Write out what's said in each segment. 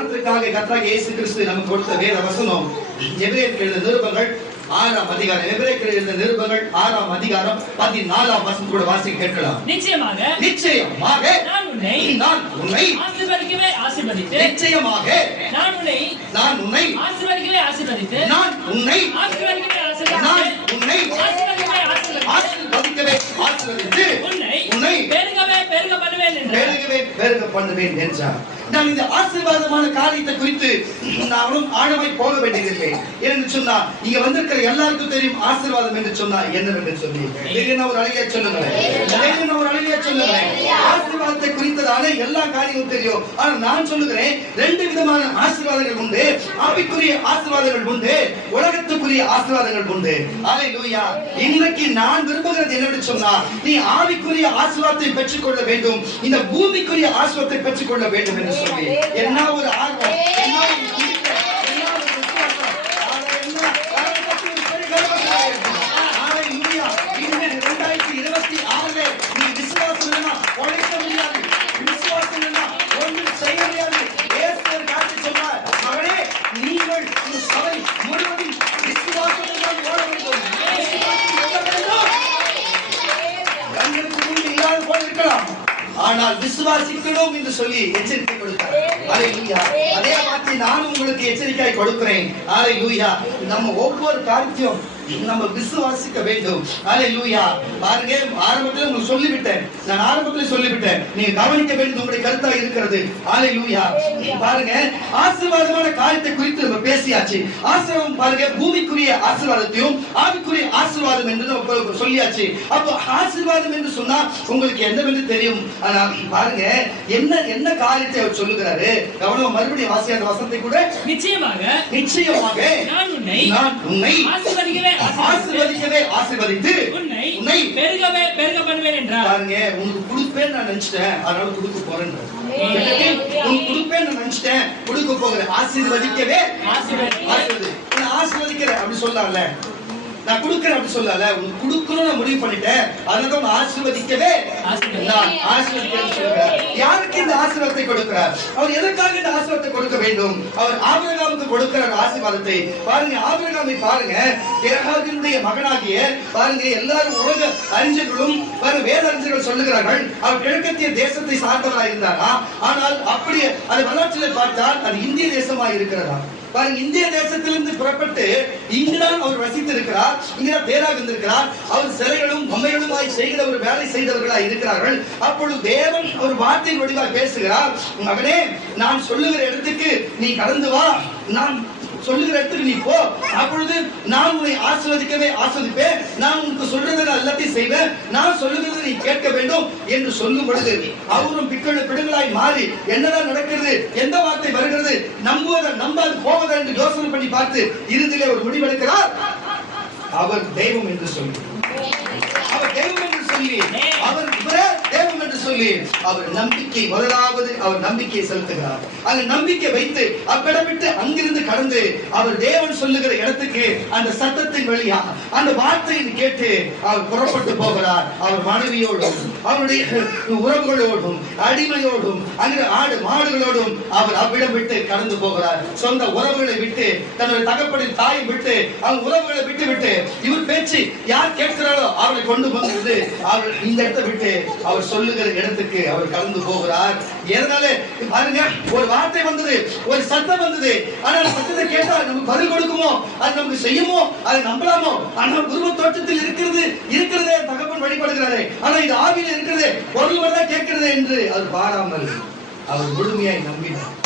தியானத்திற்காக கர்த்தராகிய இயேசு கிறிஸ்து நமக்கு கொடுத்த வேத வசனம் எபிரேயருக்கு எழுதின நிருபங்கள் 6ஆம் அதிகாரம். எபிரேயருக்கு எழுதின நிருபங்கள் 6ஆம் அதிகாரம் 14ஆம் வசனம் கூட வாசிக்க கேட்கலாம். நிச்சயமாக நான் உன்னை ஆசீர்வதிக்கவே ஆசீர்வதித்து, நிச்சயமாக நான் உன்னை ஆசீர்வதிக்கவே ஆசீர்வதித்து, நான் உன்னை ஆசீர்வதிக்கவே ஆசீர்வதித்து, உன்னை பெருக பண்ணுவேன் என்றார். நான் இந்த ஆசீர்வாதமான காரியத்தை குறித்து நானும் ஆழமாய் போக வேண்டியதில்லை. என்று சொன்னா இங்க வந்திருக்கிற எல்லாருக்கும் தெரியும் ஆசீர்வாதம் என்று சொன்னா என்னவென்று சொல்லி ஒரு அழகிய சொல்லுங்களேன். ஆசீர்வாதத்தை குறித்ததான எல்லா காரியமும் தெரியும். ஆனா நான் சொல்லுகிறேன், 2 விதமான ஆசீர்வாதங்கள் உண்டு. ஆவிக்குரிய ஆசீர்வாதங்கள் உண்டு, உலகத்துக்குரிய ஆசீர்வாதங்கள் உண்டு. அல்லேலூயா. இன்றைக்கு நான் விரும்புகிறது என்னவென்று சொன்னா, நீ ஆவிக்குரிய ஆசீர்வாதத்தை பெற்றுக்கொள்ள வேண்டும், இந்த பூமிக்குரிய ஆசீர்வாதத்தை பெற்றுக்கொள்ள வேண்டும் என்று சொல்லி என்ன ஒரு ஆர்வம், என்ன ஒரு நம்பிக்கை, என்ன ஒரு விசுவாசம். அல்லேலூயா. இந்த 2026 நீ விசுவாசம் இல்லைன்னா உழைக்க முடியாது, விசுவாசம் இல்லைன்னா ஒன்றும் செய்ய முடியாது. இயேசு காட்டி சொன்னார், மகனே நீங்கள் இந்த சபை முழுவதும் விசுவாசத்தில் தான் ஓட வேண்டும். கண்களுக்கு முன்பு இல்லாத போல இருக்கலாம், ஆனால் விசுவாசிக்கணும் என்று சொல்லி எச்சரிக்கை கொடுத்தார். அல்லேலூயா. அதே மாதிரி நான் உங்களுக்கு எச்சரிக்கை கொடுக்கிறேன். அல்லேலூயா. நம்ம ஒவ்வொரு காரியத்தையும் நம்ம விசுவாசிக்க வேண்டும். அல்லேலூயா. பாருங்க, ஆரம்பத்தில் உங்களுக்கு சொல்லிவிட்டேன், நான் ஆரம்பத்தில் சொல்லிவிட்டேன், நீங்க கவனிக்க வேண்டியது உங்களுடைய கருத்தா இருக்கிறது. அல்லேலூயா. பாருங்க, ஆசீர்வாதமான காரியத்தை குறித்து நம்ம பேசியாச்சு. ஆசீர்வாதம் பாருங்க, பூமிக்குரிய ஆசீர்வாதத்தையும் ஆவிக்குரிய ஆசீர்வாதம் என்று நம்ம சொல்லியாச்சு. அப்போ ஆசீர்வாதம் என்று சொன்னா உங்களுக்கு என்னவென்று தெரியும். ஆனா பாருங்க, என்ன காரியத்தை அவர் சொல்லுகிறாரு, கவனம் மறுபடியும் வாசி அந்த வசனத்தை கூட. நிச்சயமாக நான் உன்னை ஆசீர்வதிக்கவே ஆசீர்வதித்து, உன்னை பெருக பண்ணுவேன் என்றார். பாருங்க, உங்களுக்கு கொடுப்பேன் நான் நினைச்சிட்டேன், அதனால கொடுக்க போறேன். உங்களுக்கு கொடுப்பேன் நான் நினைச்சிட்டேன், கொடுக்க போகிறேன். ஆசீர்வதிக்கவே ஆசீர்வதிக்கிறேன் அப்படி சொல்லல, நான் கொடுக்கிறேன் அப்படி சொல்லல, உனக்கு கொடுக்கணும்னு முடிவு பண்ணிட்டேன், அதனால ஆசீர்வதிக்கவே நான் ஆசீர்வதிக்கிறேன் சொல்றார். யாருக்கு இந்த ஆசீர்வாதத்தை கொடுக்கிறார்? அவர் எதற்காக இந்த ஆசீர்வாதத்தை கொடுக்க வேண்டும்? அவர் ஆபிரகாமுக்கு கொடுக்கிற ஆசீர்வாதத்தை பாருங்க. ஆபிரகாமை பாருங்க, தேகாவினுடைய மகனாகிய பாருங்க, எல்லாரும் உலக அறிஞர்களும் வேத அறிஞர்கள் சொல்லுகிறார்கள் அவர் கிழக்கத்திய தேசத்தை சார்ந்தவராக இருந்தாரா, ஆனால் அப்படி அது வரலாற்றில் பார்த்தால் அது இந்திய தேசமாக இருக்கிறதா. பாருங்க, இந்திய தேசத்திலிருந்து புறப்பட்டு இங்குதான் அவர் வசித்திருக்கிறார், இங்குதான் தேராக இருந்திருக்கிறார். அவர் சிலைகளும் பொம்மைகளுமாய் செய்கிற ஒரு வேலை செய்தவர்களாய் இருக்கிறார்கள். அப்பொழுது தேவன் ஒரு வார்த்தையின் வடிவாக பேசுகிறார், மகனே நான் சொல்லுகிற இடத்துக்கு நீ கடந்து வா, நான் சொல்லுகிற இடத்துக்கு நீ போ, அப்பொழுது நான் உன்னை ஆசீர்வதிக்கவே ஆசீர்வதிப்பேன், நான் உனக்கு சொல்றதை நான் எல்லாத்தையும் செய்வேன், நான் சொல்லுகிறதை நீ கேட்க வேண்டும் என்று சொல்லும் பொழுது அவரும் பிடுங்களாய் மாறி என்னதான் நடக்கிறது, எந்த வார்த்தை வருகிறது, நம்புவதா நம்பாது போவதா என்று யோசனை பண்ணி பார்த்து இறுதியிலே ஒரு முடிவெடுக்கிறார். அவர் தெய்வம் என்று சொல்லி, அவர் தெய்வம் என்று சொல்லி, அவர் தேவம் என்று சொல்லி அவர் நம்பிக்கை முதலாவது அவர் நம்பிக்கையை செலுத்துகிறார். அந்த நம்பிக்கை வைத்து அப்பிடமிட்டு அங்கிருந்து கடந்து அவர் தேவன் சொல்லுகிற இடத்துக்கு அந்த சத்தத்தின் வழியா அந்த வார்த்தையை கேட்டு அவர் புறப்பட்டு போகிறார். அவர் மனைவியோடும் அவருடைய உறவுகளோடும் அடிமையோடும் அங்கு ஆடு மாடுகளோடும் அவர் அவ்விடம் விட்டு கடந்து போகிறார். சொந்த உறவுகளை விட்டு, தன்னுடைய தகப்பனின் தாயை விட்டு, அவங்க உறவுகளை விட்டு விட்டு இவர் பேச்சு யார் கேட்கிறாரோ அவரை கொண்டு வந்து அவர் இந்த இடத்தை விட்டு அவர் சொல்லுகிற இடத்துக்கு அவர் கடந்து போகிறார். எதனால பாருங்க, ஒரு வார்த்தை வந்தது, ஒரு சத்தம் வந்தது, ஆனால் சத்தத்தை கேட்டால் நமக்கு பதில் கொடுக்குமோ, அது நமக்கு செய்யுமோ, அதை நம்பலாமோ? ஆனால் உருவ தோற்றத்தில் இருக்கிறதே தகப்பன் வழிபடுகிறாரே, ஆனா இது ஆவியில் இருக்கிறதே, பொருள் வரதான் கேட்கிறது என்று அவர் பாராமல் அவர் முழுமையாய் நம்பினார்.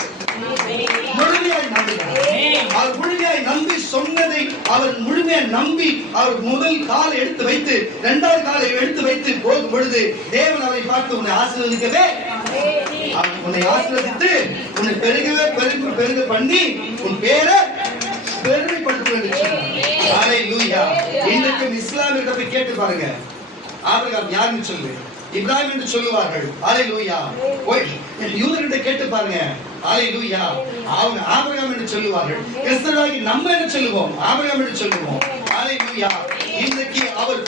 அவர் முழுமையாய் நம்பி சொன்னதை அவர் முழுமையாய் நம்பி அவர் முதல் காலை எடுத்து வைத்து 2வது காலை எடுத்து வைத்து போகும் பொழுது தேவன் அவரை பார்த்து உன்னை ஆசீர்வதிக்கவே, உன்னை ஆசீர்வதித்து உன்னை பெருகவே பெருக பண்ணி உன் பேரை பெருமைப்படுத்துவேன். இன்றைக்கும் இஸ்லாமியர்கிட்ட போய் கேட்டு பாருங்க, ஆபிரகாம் யாருன்னு சொல்லு, இப்ராஹிம் என்று சொல்லுவார்கள். அல்லேலூயா. யூதர்கிட்ட கேட்டு பாருங்க, அல்லேலூயா, அவங்க ஆபிரகாம் என்று சொல்லுவார்கள். கிறிஸ்தவர்களாகி நம்ம என்ன சொல்லுவோம்? ஆபிரகாம் என்று சொல்லுவோம். ஹalleluya. இன்னைக்கு அவர்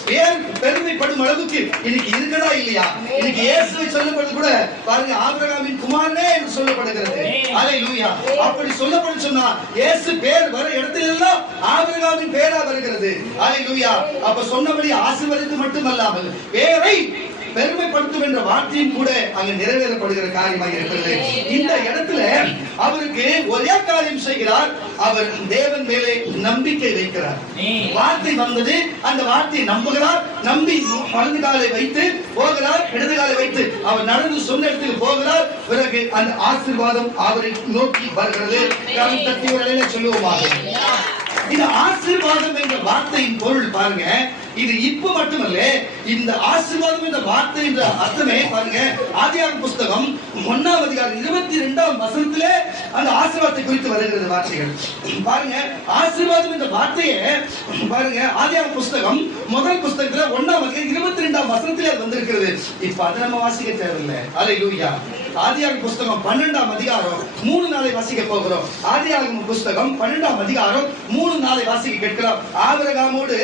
பெருமைப்படும் அளவுக்கு இன்னைக்கு இருக்கதா இல்லையா? இன்னைக்கு இயேசுவை சொல்லப்படுது கூட பாருங்க, ஆபிரகாமின் குமாரனே என்று சொல்லப்படுகிறது. ஹalleluya. அப்படி சொல்லப்படும் சொன்னா இயேசு பேர் வர இடத்துல எல்லாம் ஆபிரகாமின் பேரா வருகிறது. ஹalleluya. அப்ப சொன்னபடி ஆசீர்வதித்து மட்டுமல்லாமல் பேரை பெருமைப்படுத்தும் என்ற வார்த்தையும் கூட அங்க நிறைவேறப்படுகிற காரியமாக இருக்கிறது. இந்த இடத்துல அவருக்கு ஒரே காரியம் செய்கிறார், அவர் தேவன் மேலே நம்பிக்கை வைக்கிறார். வார்த்தை வந்தது, அந்த வார்த்தையை நம்புகிறார், நம்பி வலது காலை வைத்து போகிறார், இடது காலை வைத்து அவர் நடந்து சொன்ன இடத்துக்கு போகிறார். பிறகு அந்த ஆசீர்வாதம் அவரை நோக்கி வருகிறது. கரம் தட்டி ஒரு நிலையில சொல்லுவோமாக. இந்த ஆசீர்வாதம் என்ற வார்த்தையின் பொருள் பாருங்க, இது இப்ப மட்டுமல்ல, இந்த ஆசீர்வாதம் என்ற வார்த்தை என்ற அர்த்தமே பாருங்க, ஆதியாகம புஸ்தகம் 1ஆம் அதிகாரம் 22ஆம் வசனத்திலே அந்த ஆசீர்வாதத்தை குறித்து வருகிறது வார்த்தைகள். பாருங்க, ஆசீர்வாதம் என்ற வார்த்தையே பாருங்க ஆதியாகம புஸ்தகம் முதல் புஸ்தகத்துல 1ஆம் அதிகாரம் 22ஆம் வசனத்திலே வந்திருக்கிறது. இப்ப அதை நம்ம வாசிக்க தேவையில்லை. ஹalleluya. ஆதியாகம புஸ்தகம் 12ஆம் அதிகாரம் 3 நாளை வாசிக்க போகிறோம். ஆதியாகம புஸ்தகம் 12ஆம் அதிகாரம் 3 நாளை வாசிக்க கேட்கிறோம். ஆபிரகாமோடு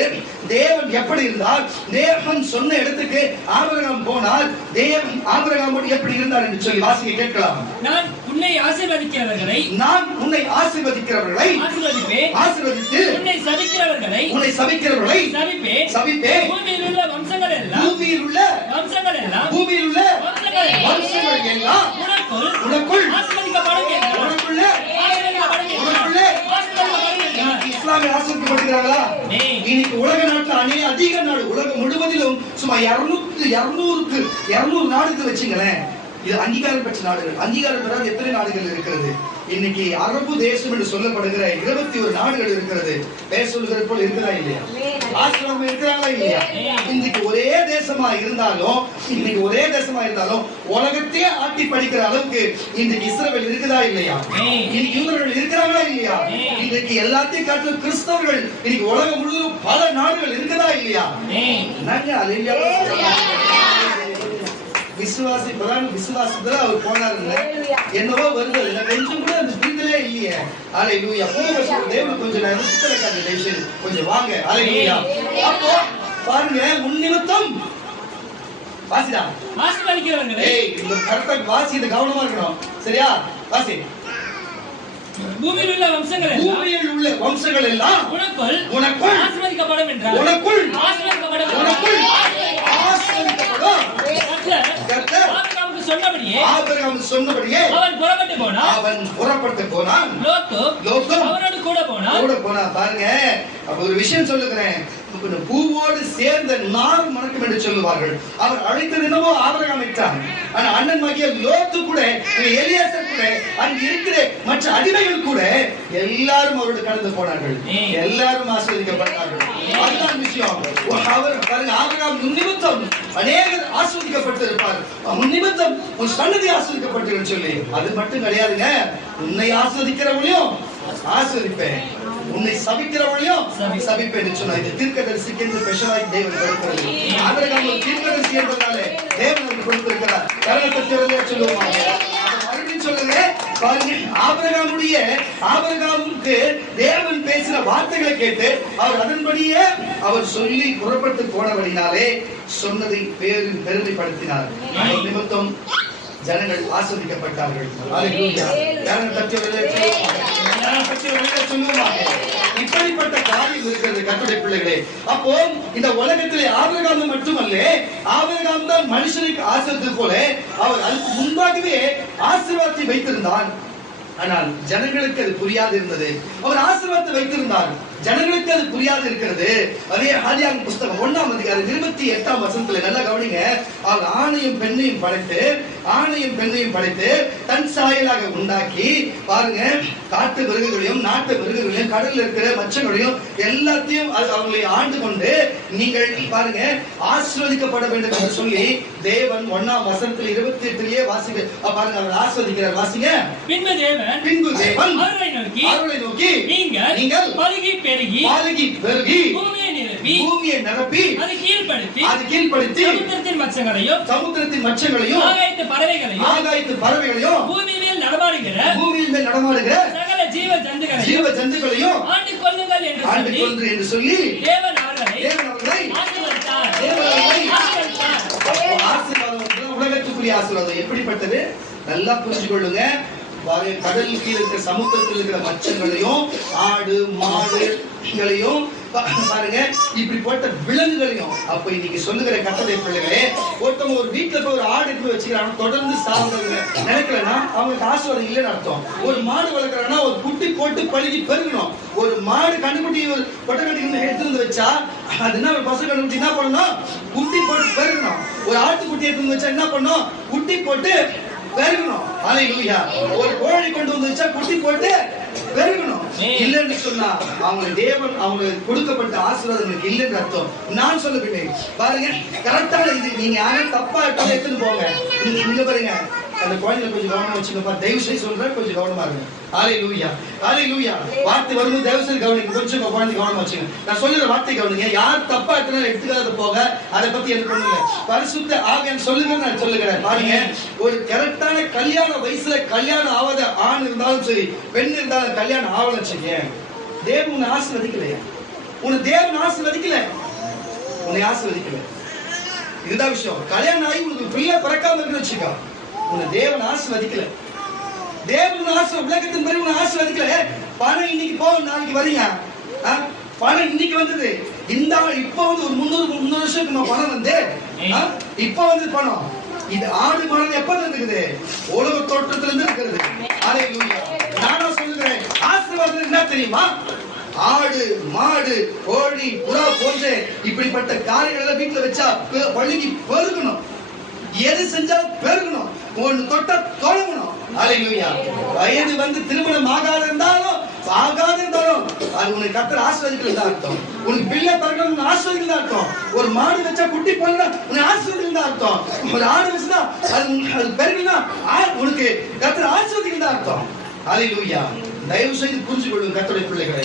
தேவன் எப்படி இருந்தார், தேவன் சொன்ன இடத்துக்கு ஆபிரகாம் போனார், தேவன் ஆபிரகாமோடு எப்படி இருந்தார் என்று சொல்லி வாசிக்க கேட்கலாம். நான் உன்னை ஆசீர்வதிக்கிறவர்களை ஆசீர்வதித்து உன்னை சபிக்கிறவர்களை சபிப்பேன். பூமியில் உள்ள வம்சங்கள் எல்லாம் உனக்குள் ஆசீர்வதிக்கப்படும் இஸ்லாமிய ஆசீர்வதிக்கப்படுகிறார்களா? இன்னைக்கு உலக நாட்டில் அதிக நாடு, உலகம் முழுவதிலும் சும்மா 200 நாடுகள் வச்சுங்களேன். இது அங்கீகாரம் பெற்ற நாடுகள். அங்கீகாரம் பெறாத எத்தனை நாடுகள் இருக்கிறது? இன்னைக்கு அரபு தேசம் என்று சொல்லப்படுகிற 21 நாடுகள் இருக்கிறது. பேர் சொல்கிறது போல இருக்கிறா இல்லையா? ஆசிரமம் இருக்கிறாங்களா இல்லையா? இன்னைக்கு ஒரே தேசமா இருந்தாலும் உலகத்தையே ஆட்டி படிக்கிற அளவுக்கு இன்னைக்கு இஸ்ரவேல் இருக்குதா இல்லையா? இன்னைக்கு யூதர்கள் இருக்கிறாங்களா இல்லையா? இன்னைக்கு எல்லாத்தையும் காட்டிலும் கிறிஸ்தவர்கள் இன்னைக்கு உலகம் முழுவதும் பல நாடுகள் இருக்குதா இல்லையா? விசுவாசத்துல அவர் போனாருங்க. என்னவோ வருது, கொஞ்சம் கூட அந்த புரிதலே இல்லையே. ஹalleluya. தேவன் கொஞ்சம் நேரம் சுத்தரக்காக தேசம் கொஞ்சம் வாங்க. ஹalleluya. அப்போ பாருங்க, முன்னிமித்தம் வாசிடா ஆசீர்வதிக்கிறவர்களே. இந்த கரெக்ட்டா வாசி, இது கவனமா இருக்கணும். சரியா? வாசி. பூமியில் உள்ள வம்சங்கள் எல்லாம் உனக்குள் ஆசீர்வதிக்கப்படும் என்றார். உனக்குள் ஆசீர்வதிக்கப்படும். ஆபிரகாம் சொன்னபடியே அவன் புறப்பட்டு போனான். லோத்து அவனோடு கூட போனான். பாருங்க, அப்ப ஒரு விஷயம் சொல்லுகிறேன். பூவோடு சேர்ந்த நார் மணக்கும் என்று சொல்லுவார்கள். அவர் அழைத்தது என்னவோ ஆபிரகாம் வைத்தான். ஆனா அண்ணன் மகிய லோத்து கூட, எலியாசர் கூட, அங்கு இருக்கிற மற்ற அடிமைகள் கூட எல்லாரும் அவரோடு கடந்து போனார்கள். எல்லாரும் ஆசீர்வதிக்கப்பட்டார்கள். அதுதான் விஷயம். அவர் பாருங்க, ஆபிரகாம் முன்னிமித்தம் அநேகர் ஆசீர்வதிக்கப்பட்டிருப்பார். முன்னிமித்தம் உன் சன்னதி ஆசீர்வதிக்கப்பட்டு சொல்லி அது மட்டும் கிடையாதுங்க. உன்னை ஆசீர்வதிக்கிறவளையும் ஆசீர்வதிப்பேன், உன்னை சபிக்கிறவளையும் சபிப்பேன் சொன்னா இது தீர்க்கதரிசிக்கு என்று ஸ்பெஷலாக தேவன் கொடுக்கிறது. ஆபிரகாம் ஒரு தீர்க்கதரிசி என்பதனால தேவன் அவருக்கு கொடுத்திருக்கிறார். கரணத்தை சொல்லுவாங்க. மறுபடியும் சொல்லுங்க, ஆபிரகாமுக்கு தேவன் பேசின வார்த்தைகளை கேட்டு அவர் அதன்படியே அவர் சொல்லி புறப்பட்டு போனபடினாலே சொன்னதை பெருமைப்படுத்தினார். நிமித்தம் ஜனங்கள் ஆஸ்வதிக்கப்பட்டார்கள். இப்படிப்பட்ட காரியம் இருக்கிறது கர்த்தருடைய பிள்ளைகளே. அப்போ இந்த உலகத்திலே ஆபிரகாம் மட்டுமல்ல, ஆபிரகாம் தான் மனுஷனுக்கு ஆசீர்வாதம் போல அவர் அதுக்கு முன்பாகவே ஆசீர்வாதத்தை வைத்திருந்தார். ஆனால் ஜனங்களுக்கு அது புரியாது இருந்தது. அவர் ஆசீர்வாதத்தை வைத்திருந்தார், ஜனங்களுக்கு அது புரியாது இருக்கிறது. அதே ஆதியாகம புஸ்தகம் 1ஆம் அதிகாரம் 28ஆம் வசனத்துல நல்லா கவனிங்க. அவர் ஆணையும் பெண்ணையும் படைத்து தன் சாயலாக உண்டாக்கி பாருங்க, காட்டு மிருகங்களையும் நாட்டு மிருகங்களையும் கடல்ல இருக்கிற மச்சங்களையும் எல்லாத்தையும் அவங்களை ஆண்டு கொண்டு நீங்கள் பாருங்க ஆசீர்வதிக்கப்பட வேண்டும் என்று சொல்லி தேவன் 1ஆம் வசனத்துல 28லயே வாசிங்க பாருங்க. அவர் ஆசீர்வதிக்கிறார். வாசிங்க. பின்பு தேவன் அவர்களை நோக்கி நீங்கள் பலுகி பெருகி பூமியை நிரப்பி அதை கீழ்ப்படுத்தி சமுத்திரத்தின் மச்சங்களையும் ஆகாயத்து பறவைகளையும் பூமியின் மேல் நடமாடுகிற ஜீவ ஜந்துக்களையும் ஆண்டு கொள்ளுங்கள் என்று சொல்லி தேவன் அவர்களை ஆசீர்வாதம் உலகத்துக்குரிய ஆசீர்வாதம் எப்படிப்பட்டது நல்லா புரிஞ்சு கொள்ளுங்க. கடல் கீழே இருக்கிற சமுத்திரத்தில் இருக்கிற மச்சங்களையும் ஆடு மாடுகளையும் பாருங்க இப்படிப்பட்ட விலங்குகளையும். அப்ப இன்னைக்கு சொல்லுகிற கட்டளை பிள்ளைகளே, ஒருத்தவங்க ஒரு வீட்டுல போய் ஒரு ஆடு எடுத்து வச்சுக்கிறாங்க, தொடர்ந்து சாப்பிடுறாங்க நினைக்கலன்னா அவங்களுக்கு ஆசீர்வாதம் இல்லைன்னு அர்த்தம். ஒரு மாடு வளர்க்குறாங்கன்னா ஒரு குட்டி போட்டு பழுகி பெருகணும். ஒரு மாடு கண்டுக்குட்டி ஒரு கொட்டக்கட்டி எடுத்து வந்து வச்சா அது என்ன, ஒரு பசு கண்டுக்குட்டி என்ன பண்ணணும், குட்டி போட்டு பெருகணும். ஒரு ஆட்டுக்குட்டி எடுத்து வந்து வச்சா என்ன பண்ணும், குட்டி போட்டு பெருகணும். ஹல்லேலூயா. ஒரு கோழி கொண்டு வந்து வச்சா குட்டி போட்டு பெருகணும். இல்லன்னு சொன்னா அவங்க தேவன் அவங்களுக்கு கொடுக்கப்பட்ட ஆசீர்வாதங்களுக்கு இல்லைன்னு அர்த்தம். நான் சொல்லவில்லை. பாருங்க கரெக்டான இது. நீங்க யாரும் தப்பா எடுத்துன்னு போங்க. இங்க பாருங்க, அந்த குழந்தைகளை கொஞ்சம் கவனம் வச்சுக்கப்பா. தயவு செய்து சொல்றேன், கொஞ்சம் கவனமா இருங்க. ஹல்லேலூயா, ஹல்லேலூயா. வார்த்தை வரும்போது தயவு செய்து கவனிங்க. கொஞ்சம் குழந்தை கவனமா வச்சுங்க. நான் சொல்லுற வார்த்தை கவனிங்க. யார் தப்பா எடுத்துக்காத போக அதை பத்தி எனக்கு ஒண்ணு இல்லை. பரிசுத்த ஆவியானவர் சொல்லுங்க, நான் சொல்லுகிறேன். பாருங்க, ஒரு கரெக்டான கல்யாண வயசுல கல்யாணம் ஆகாத ஆண் இருந்தாலும் சரி, பெண் இருந்தாலும் கல்யாணம் ஆகலன்னு செய்ய, தேவன் உன்னை ஆசீர்வதிக்கலையா? உன்னை தேவன் ஆசீர்வதிக்கல, உன்னை ஆசீர்வதிக்கல. இதுதான் விஷயம். கல்யாணம் ஆகி உனக்கு பிள்ளை பிறக்காம இருக்குன்னு வச்சுக்கோ, உன்னை தேவன் ஆசீர்வதிக்கல. தேவன் உலகத்தின் பிறகு உன்னை ஆசீர்வதிக்கல. பணம் இன்னைக்கு போகும், நாளைக்கு வரீங்க. பணம் இன்னைக்கு வந்தது. இந்த இப்ப வந்து ஒரு 300 வருஷத்துக்கு பணம் வந்து இப்ப வந்து பணம். இது ஆடு பணம் எப்ப இருக்குது, உலக தோற்றத்துல இருந்து இருக்கிறது. ஹல்லேலூயா. நானா சொல்லுகிறேன், ஆசீர்வாதம் என்ன தெரியுமா? ஆடு மாடு கோழி புறா போன்ற இப்படிப்பட்ட காரியங்களை வீட்டுல வச்சா பழுகி பெருகணும். எது செஞ்சாலும் பெருகணும். ஒன்று தொட்டா தொடங்கணும். ஹல்லேலூயா. வயது வந்து திருமணம் ஆகாத இருந்தாலும் அது உனக்கு கர்த்தர் ஆசீர்வதிக்கிறது தான் அர்த்தம். உனக்கு பிள்ளை பிறக்கணும் ஆசீர்வதிக்கிறது தான் அர்த்தம். ஒரு மாடு வச்சா குட்டி போனா உனக்கு ஆசீர்வதிக்கிறது தான் அர்த்தம். ஒரு ஆடு வச்சுனா அது பெருகுனா உனக்கு கர்த்தர் ஆசீர்வதிக்கிறது தான் அர்த்தம். ஹல்லேலூயா. தயவு செய்து புரிஞ்சு கொள்ளுங்க கர்த்தருடைய பிள்ளைகளை.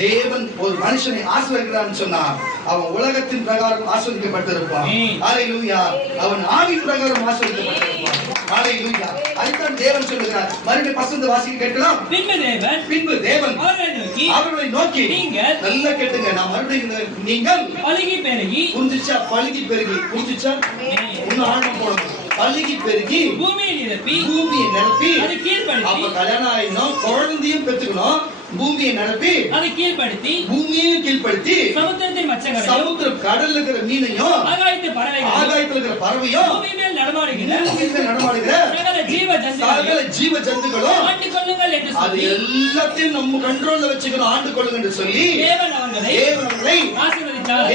தேவன் ஒரு மனுஷனை ஆசீர்வதிக்கிறான்னு சொன்னா அவன் உலகத்தின் பிரகாரம் ஆசீர்வதிக்கப்பட்டிருப்பான். ஹல்லேலூயா. அவன் ஆவியின் பிரகாரம் ஆசீர்வதிக்கப்பட்டிருப்பான். ஹல்லேலூயா. அதுதான் தேவன் சொல்லுகிறார். மறுபடியும் பசந்த வாசிக்க கேட்கலாம். பின்பு தேவன் அவர்களை நோக்கி நல்லா கேட்டுங்க. நான் மறுபடியும் நீங்கள் பலுகி பெருகி புரிஞ்சுச்சா? பலுகி பெருகி புரிஞ்சுச்சா? இன்னும் ஆழம் போடணும். பலுகி பெருகி பூமியை நிரப்பி அப்ப கல்யாணம் ஆயிடணும், குழந்தையும் பெற்றுக்கணும், பூமியை நிரப்பி அதை கீழ்படுத்தி பூமியையும் கீழ்படுத்தி சமுத்திரத்தின் மச்சங்களையும் சமுத்திர கடல்ல இருக்கிற மீனையும் ஆகாயத்தில் இருக்கிற பறவையும் பூமி மேல் நடமாடுகிற சகல ஜீவ ஜந்துக்களும் ஆண்டு கொள்ளுங்கள் என்று சொல்லி எல்லாத்தையும் நம்ம கண்ட்ரோல்ல வச்சுக்கணும். ஆண்டு கொள்ளுங்க என்று சொல்லி தேவன் அவர்களை ஆசீர்வதித்தார்.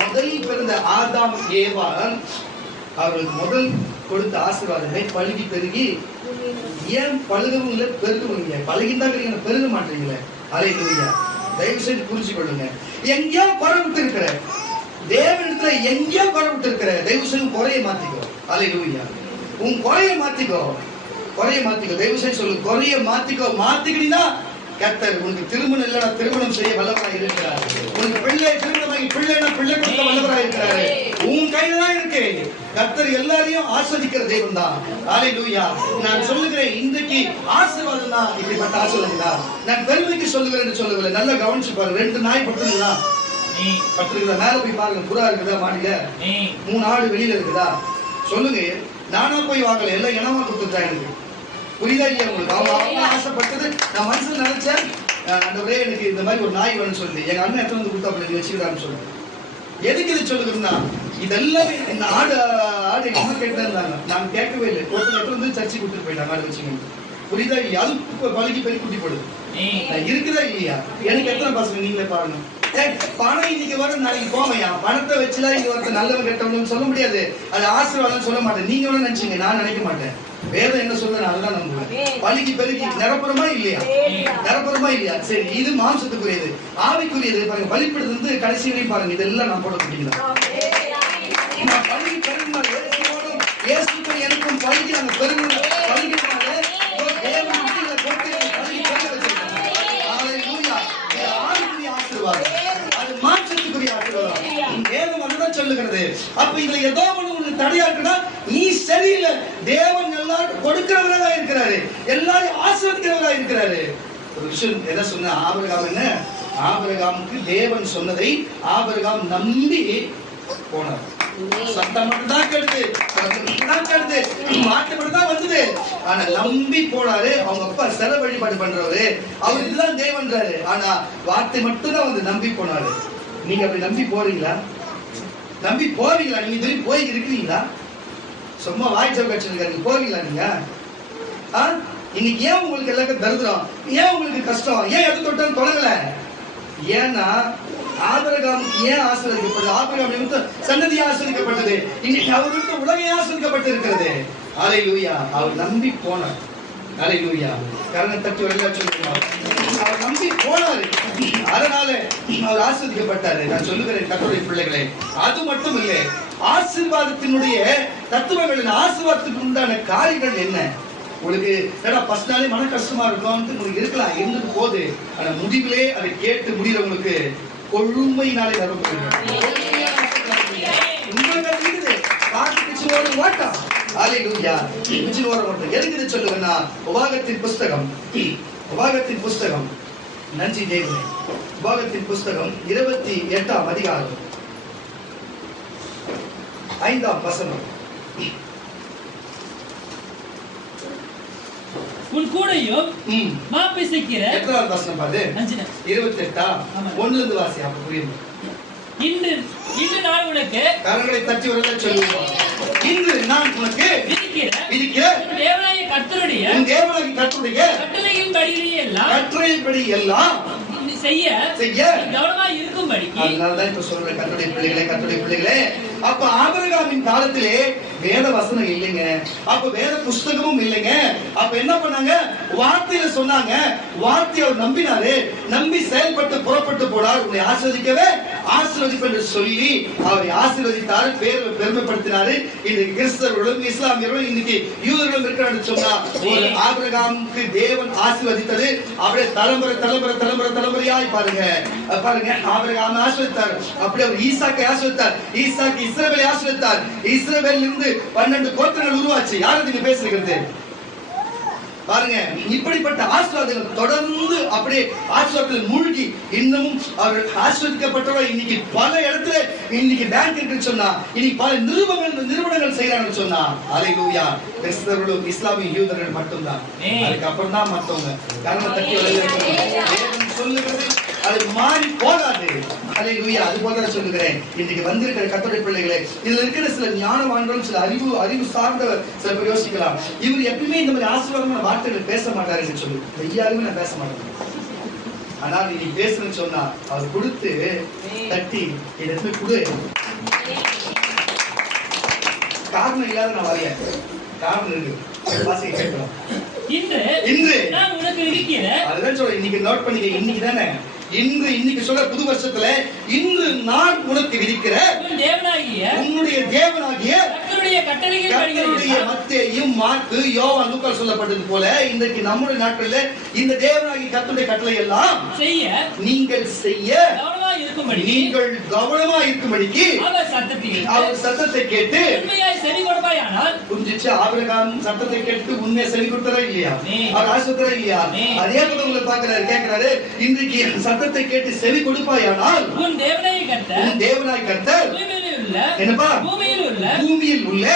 முதல் பிறந்த ஆதாம் ஏவாள் அவர்களுக்கு முதல் கொடுத்த ஆசீர்வாதங்களை பழுகி பெருகி. ஏன் பழுகவங்கள பெருகுவீங்க? பழகிதான் பெருக மாட்டீங்களே. ஹல்லேலூயா. தயவு செய்து புரிஞ்சு கொள்ளுங்க. எங்கேயோ குறைவிட்டு இருக்கிற தேவனிடத்துல எங்கேயோ குறைவிட்டு இருக்கிற தயவு செய்து குறைய மாத்திக்கோ. ஹல்லேலூயா. உன் குறைய மாத்திக்கோ. தயவு செய்து சொல்லு, குறைய மாத்திக்கோ. மாத்திக்கிட்டீங்கன்னா கர்த்தர் உனக்கு திருமணம் இல்லைன்னா திருமணம் செய்ய வல்லவராக இருக்கிறார். உனக்கு பிள்ளை திருமணமாகி பிள்ளைனா பிள்ளை கொடுக்க வல்லவராக இருக்கிறாரு. உன் கையில தான் இருக்கு. கர்த்தர் எல்லாரையும் ஆஸ்வதிக்கிற தெய்வம் தான். ஹல்லேலூயா. நான் சொல்லுகிறேன், இன்றைக்கு ஆசீர்வாதம் தான் இப்படிப்பட்ட ஆசீர்வாதம் தான். நான் பெருமைக்கு சொல்லுகிறேன் சொல்லவில்லை. நல்லா கவனிச்சு பாருங்க. 2 நாய் படுத்துங்களா? மேல போய் பாருங்க. புறா இருக்குதா மாடியில? 3 ஆடு வெளியில இருக்குதா? சொல்லுங்க. நானா போய் வாங்கல, எல்லாம் இனமா கொடுத்துட்டா எனக்கு. புரியுதா இல்லையா உங்களுக்கு? அவங்க ஆசைப்பட்டது நான் மனசுல நினைச்சேன். அந்த ஒரே எனக்கு இந்த மாதிரி ஒரு நாய் வேணும்னு சொல்லி எங்க அண்ணன் எத்தனை வந்து கொடுத்தா நீ வச்சுக்கிறான்னு சொல்லுங்க. எதுக்கு இது சொல்லுகிறேன்னா, இதெல்லாம் இந்த ஆடு எங்க அம்மா கேட்டு இருந்தாங்க. நான் கேட்கவே இல்லை. ஒருத்தர் வந்து சர்ச்சை கொடுத்துட்டு போயிட்டாங்க ஆடு வச்சுக்கணும். புரியுதா இல்லையா? அது பழகி பெரிய குட்டி போடுது. இருக்குதா இல்லையா? எனக்கு எத்தனை பசங்க நீங்களே பாருங்க. பணம் இன்னைக்கு வரும், நாளைக்கு போவையா? பணத்தை வச்சுலாம் இங்க ஒருத்தர் நல்லவன் கெட்டவன் சொல்ல முடியாது. அது ஆசீர்வாதம் சொல்ல மாட்டேன். நீங்க வேணும் நினைச்சீங்க, நான் நினைக்க மாட்டேன். வேதம் என்ன சொல்ற அதுதான் நம்புவேன். பழுகி பெருகி நிரப்புறமா இல்லையா? சரி, இது மாம்சத்துக்குரியது. ஆவிக்குரியது பாருங்க. பலிப்படுது வந்து கடைசி வரையும் பாருங்க. இதெல்லாம் நான் போட முடியல. பழுகி பெருகினால இயேசுக்கும் எனக்கும் பழுகி நாங்க பெருகினால பழுகினால தேவன் வீட்டில போட்டு பழுகி பெருக வச்சிருக்காங்க. ஹல்லேலூயா. இது ஆவிக்குரிய ஆசீர்வாதம். அது மாம்சத்துக்குரிய ஆசீர்வாதம். வேதம் அதுதான் சொல்லுகிறது. அப்ப இதுல ஏதோ ஒண்ணு தடையா இருக்குன்னா நீ சரியில்லை. தேவன் எல்லாரும் கொடுக்க கொடுக்கிறவராக இருக்கிறாரு, எல்லாரையும் ஆசீர்வதிக்கிறவராக இருக்கிறாரு. ஒரு விஷயம் எதை சொன்ன ஆபிரகாம், என்ன ஆபிரகாமுக்கு தேவன் சொன்னதை ஆபிரகாம் நம்பி போனார். சத்தம் மட்டும் தான் கேடுது, வார்த்தை மட்டும் தான் வந்தது, ஆனா நம்பி போனாரு. அவங்க அப்பா சிலை வழிபாடு பண்றவரு, அவர் இதுதான் தேவன்றாரு, ஆனா வார்த்தை மட்டும் தான் வந்து நம்பி போனாரு. நீங்க அப்படி நம்பி போறீங்களா? நம்பி போவீங்களா? நீங்க இதுவரை போய் இருக்கிறீங்களா? சும்மா வாய்ச்சல் கட்சி போவீங்களா நீங்க? இன்னைக்கு ஏன் உங்களுக்கு எல்லாருக்கும் தரித்திரம், ஏன் உங்களுக்கு கஷ்டம், ஏன் எது தொட்டாலும் தொடங்கல? ஏன்னா ஆபிரகாமுக்கு ஏன் ஆசீர்வதிக்கப்பட்டது? ஆபிரகாம் நிமித்தம் சந்ததி ஆசீர்வதிக்கப்பட்டது. இன்னைக்கு அவர் நிமித்தம் உலகம் ஆசீர்வதிக்கப்பட்டு இருக்கிறது. ஹல்லேலூயா. அவர் நம்பி போனார். ஹல்லேலூயா. கரங்களை தட்டி வரல சொல்லுங்க. அவர் நம்பி போனாரு, அதனால அவர் ஆசீர்வதிக்கப்பட்டாரு. நான் சொல்லுகிறேன் கர்த்தருடைய பிள்ளைகளே, அது மட்டும் இல்லை, ஆசீர்வாதத்தினுடைய தத்துவங்கள், ஆசீர்வாதத்துக்கு உண்டான காரியங்கள் என்ன? உங்களுக்கு ஃபர்ஸ்ட் நாளே மன கஷ்டமா இருக்கும் உங்களுக்கு இருக்கலாம், இருந்துட்டு போகுது. ஆனா முடிவிலே அதை கேட்டு முடிகிறவங்களுக்கு கொழுமையினாலே வரப்படுகிறது. உங்களுக்கு அது இருக்குது, காட்டு பிச்சு ஓட மாட்டான். ஹல்லேலூயா. பிச்சு ஓட மாட்டான். எதுக்கு சொல்லுவேன்னா, உபாகத்தின் புஸ்தகம் நன்றி தேவனே, உபாகத்தின் புஸ்தகம் 28ஆம் அதிகாரம் 5ஆம் வசனம். உன் கூடையும் மாப்பிசைக்கிற எத்தனாவது வசனம் பாரு? 28. 1ல இருந்து வாசி, அப்ப புரியும். இன்று நான் உனக்கு கரங்களை தட்டி வரல சொல்லுவோம். இன்று நான் உனக்கு விதிக்கிற தேவனாகிய கர்த்தருடைய கட்டளையின்படி எல்லாம் செய்ய கவனமாய் இருக்கும்படிக்கு. அதனாலதான் இப்ப சொல்றேன் கர்த்தருடைய பிள்ளைகளே, அப்ப ஆபிரகாமின் காலத்திலே வேத வசனம் இல்லைங்க, அப்ப வேத புஸ்தகமும் இல்லைங்க. அப்ப என்ன பண்ணாங்க? வார்த்தையில சொன்னாங்க, வார்த்தையை அவர் நம்பினாரு, நம்பி செயல்பட்டு புறப்பட்டு போனார். உன்னை ஆசீர்வதிக்கவே ஆசீர்வதிப்பென்று சொல்லி அவரை ஆசீர்வதித்தார், பெருமைப்படுத்தினாரு. இன்னைக்கு கிறிஸ்தவர்களும் இஸ்லாமியர்களும் இன்னைக்கு யூதர்களும் இருக்கிறான்னு சொன்னா, ஒரு ஆபிரகாமுக்கு தேவன் ஆசீர்வதித்தது அப்படியே தலைமுறையாய் பாருங்க. ஆபிரகாம் ஆசீர்வதித்தார், அப்படியே அவர் ஈசாக்கை ஆசீர்வதித்தார், ஈசாக்கு இஸ்ரவேலை ஆசீர்வதித்தார். இஸ்ரவேலில் இருந்து 12 கோத்திரங்கள் உருவாச்சு. யாரு நீங்க பேசுகிறது பாருங்க. இப்படிப்பட்ட ஆசீர்வாதங்கள் தொடர்ந்து அப்படியே ஆசீர்வாதத்தில் மூழ்கி இன்னமும் அவர்கள் ஆசீர்வதிக்கப்பட்டவர்கள் இன்னைக்கு பல இடத்துல இன்னைக்கு பேங்க் இருக்குன்னு சொன்னா, இன்னைக்கு பல நிறுவனங்கள் செய்யறாங்கன்னு சொன்னா, ஹல்லேலூயா. கிறிஸ்தவர்களும் இஸ்லாமிய யூதர்கள் மட்டும்தான், அதுக்கப்புறம் தான் மற்றவங்க. கரங்களை தட்டி தேவன் சொல்லுகிறது அது மாறி போகாது. ஹல்லேலூயா. அது போல சொல்லுகிறேன், இன்னைக்கு வந்திருக்கிற கர்த்தருடைய பிள்ளைகளே, இதுல இருக்கிற சில ஞானவான்களும் சில அறிவு சார்ந்த சில பேர் யோசிக்கலாம், இவர் எப்பவுமே இந்த மாதிரி ஆசீர்வாதமான வார்த்தைகள் பேச மாட்டாருன்னு சொல்லி. ஐயாருமே நான் பேச மாட்டேன், ஆனால் நீ பேசுன்னு சொன்னா அவர் கொடுத்து தட்டி எடுத்து கொடு. காரணம் இல்லாத நான் வரைய காரணம் இருக்கு. வாசிக்க கேட்கலாம். இன்று நான் உனக்கு விதிக்கிறேன். அதுதான் சொல்றேன், இன்னைக்கு நோட் பண்ணிக்க. இன்னைக்கு தானே இன்னைக்கு சொல்ற புது வருஷத்துல இன்று நான் உனக்கு விதிக்கிற உன்னுடைய தேவனாகிய கர்த்தருடைய மத்தேயும் மாற்கு யோவான் லூக்கா சொல்லப்பட்டது போல இன்றைக்கு நம்முடைய நாட்களில் இந்த தேவனாகிய கர்த்தருடைய கட்டளை எல்லாம் நீங்கள் செய்ய நீங்கள் கவனமா இருக்கும்படிக்கு அவர் சத்தத்தை கேட்டு புரிஞ்சிச்சு. ஆபிரகாம் சத்தத்தை கேட்டு உண்மையை செவி கொடுத்தாரா இல்லையா? அவர் ஆசீர்வதித்தாரா இல்லையா? அதே போல உங்களை பாக்குறாரு, கேட்கிறாரு, இன்றைக்கு சத்தத்தை கேட்டு செவி கொடுப்பாயானால் உன் தேவனாய் கர்த்தர் என்னப்பா பூமியில் உள்ள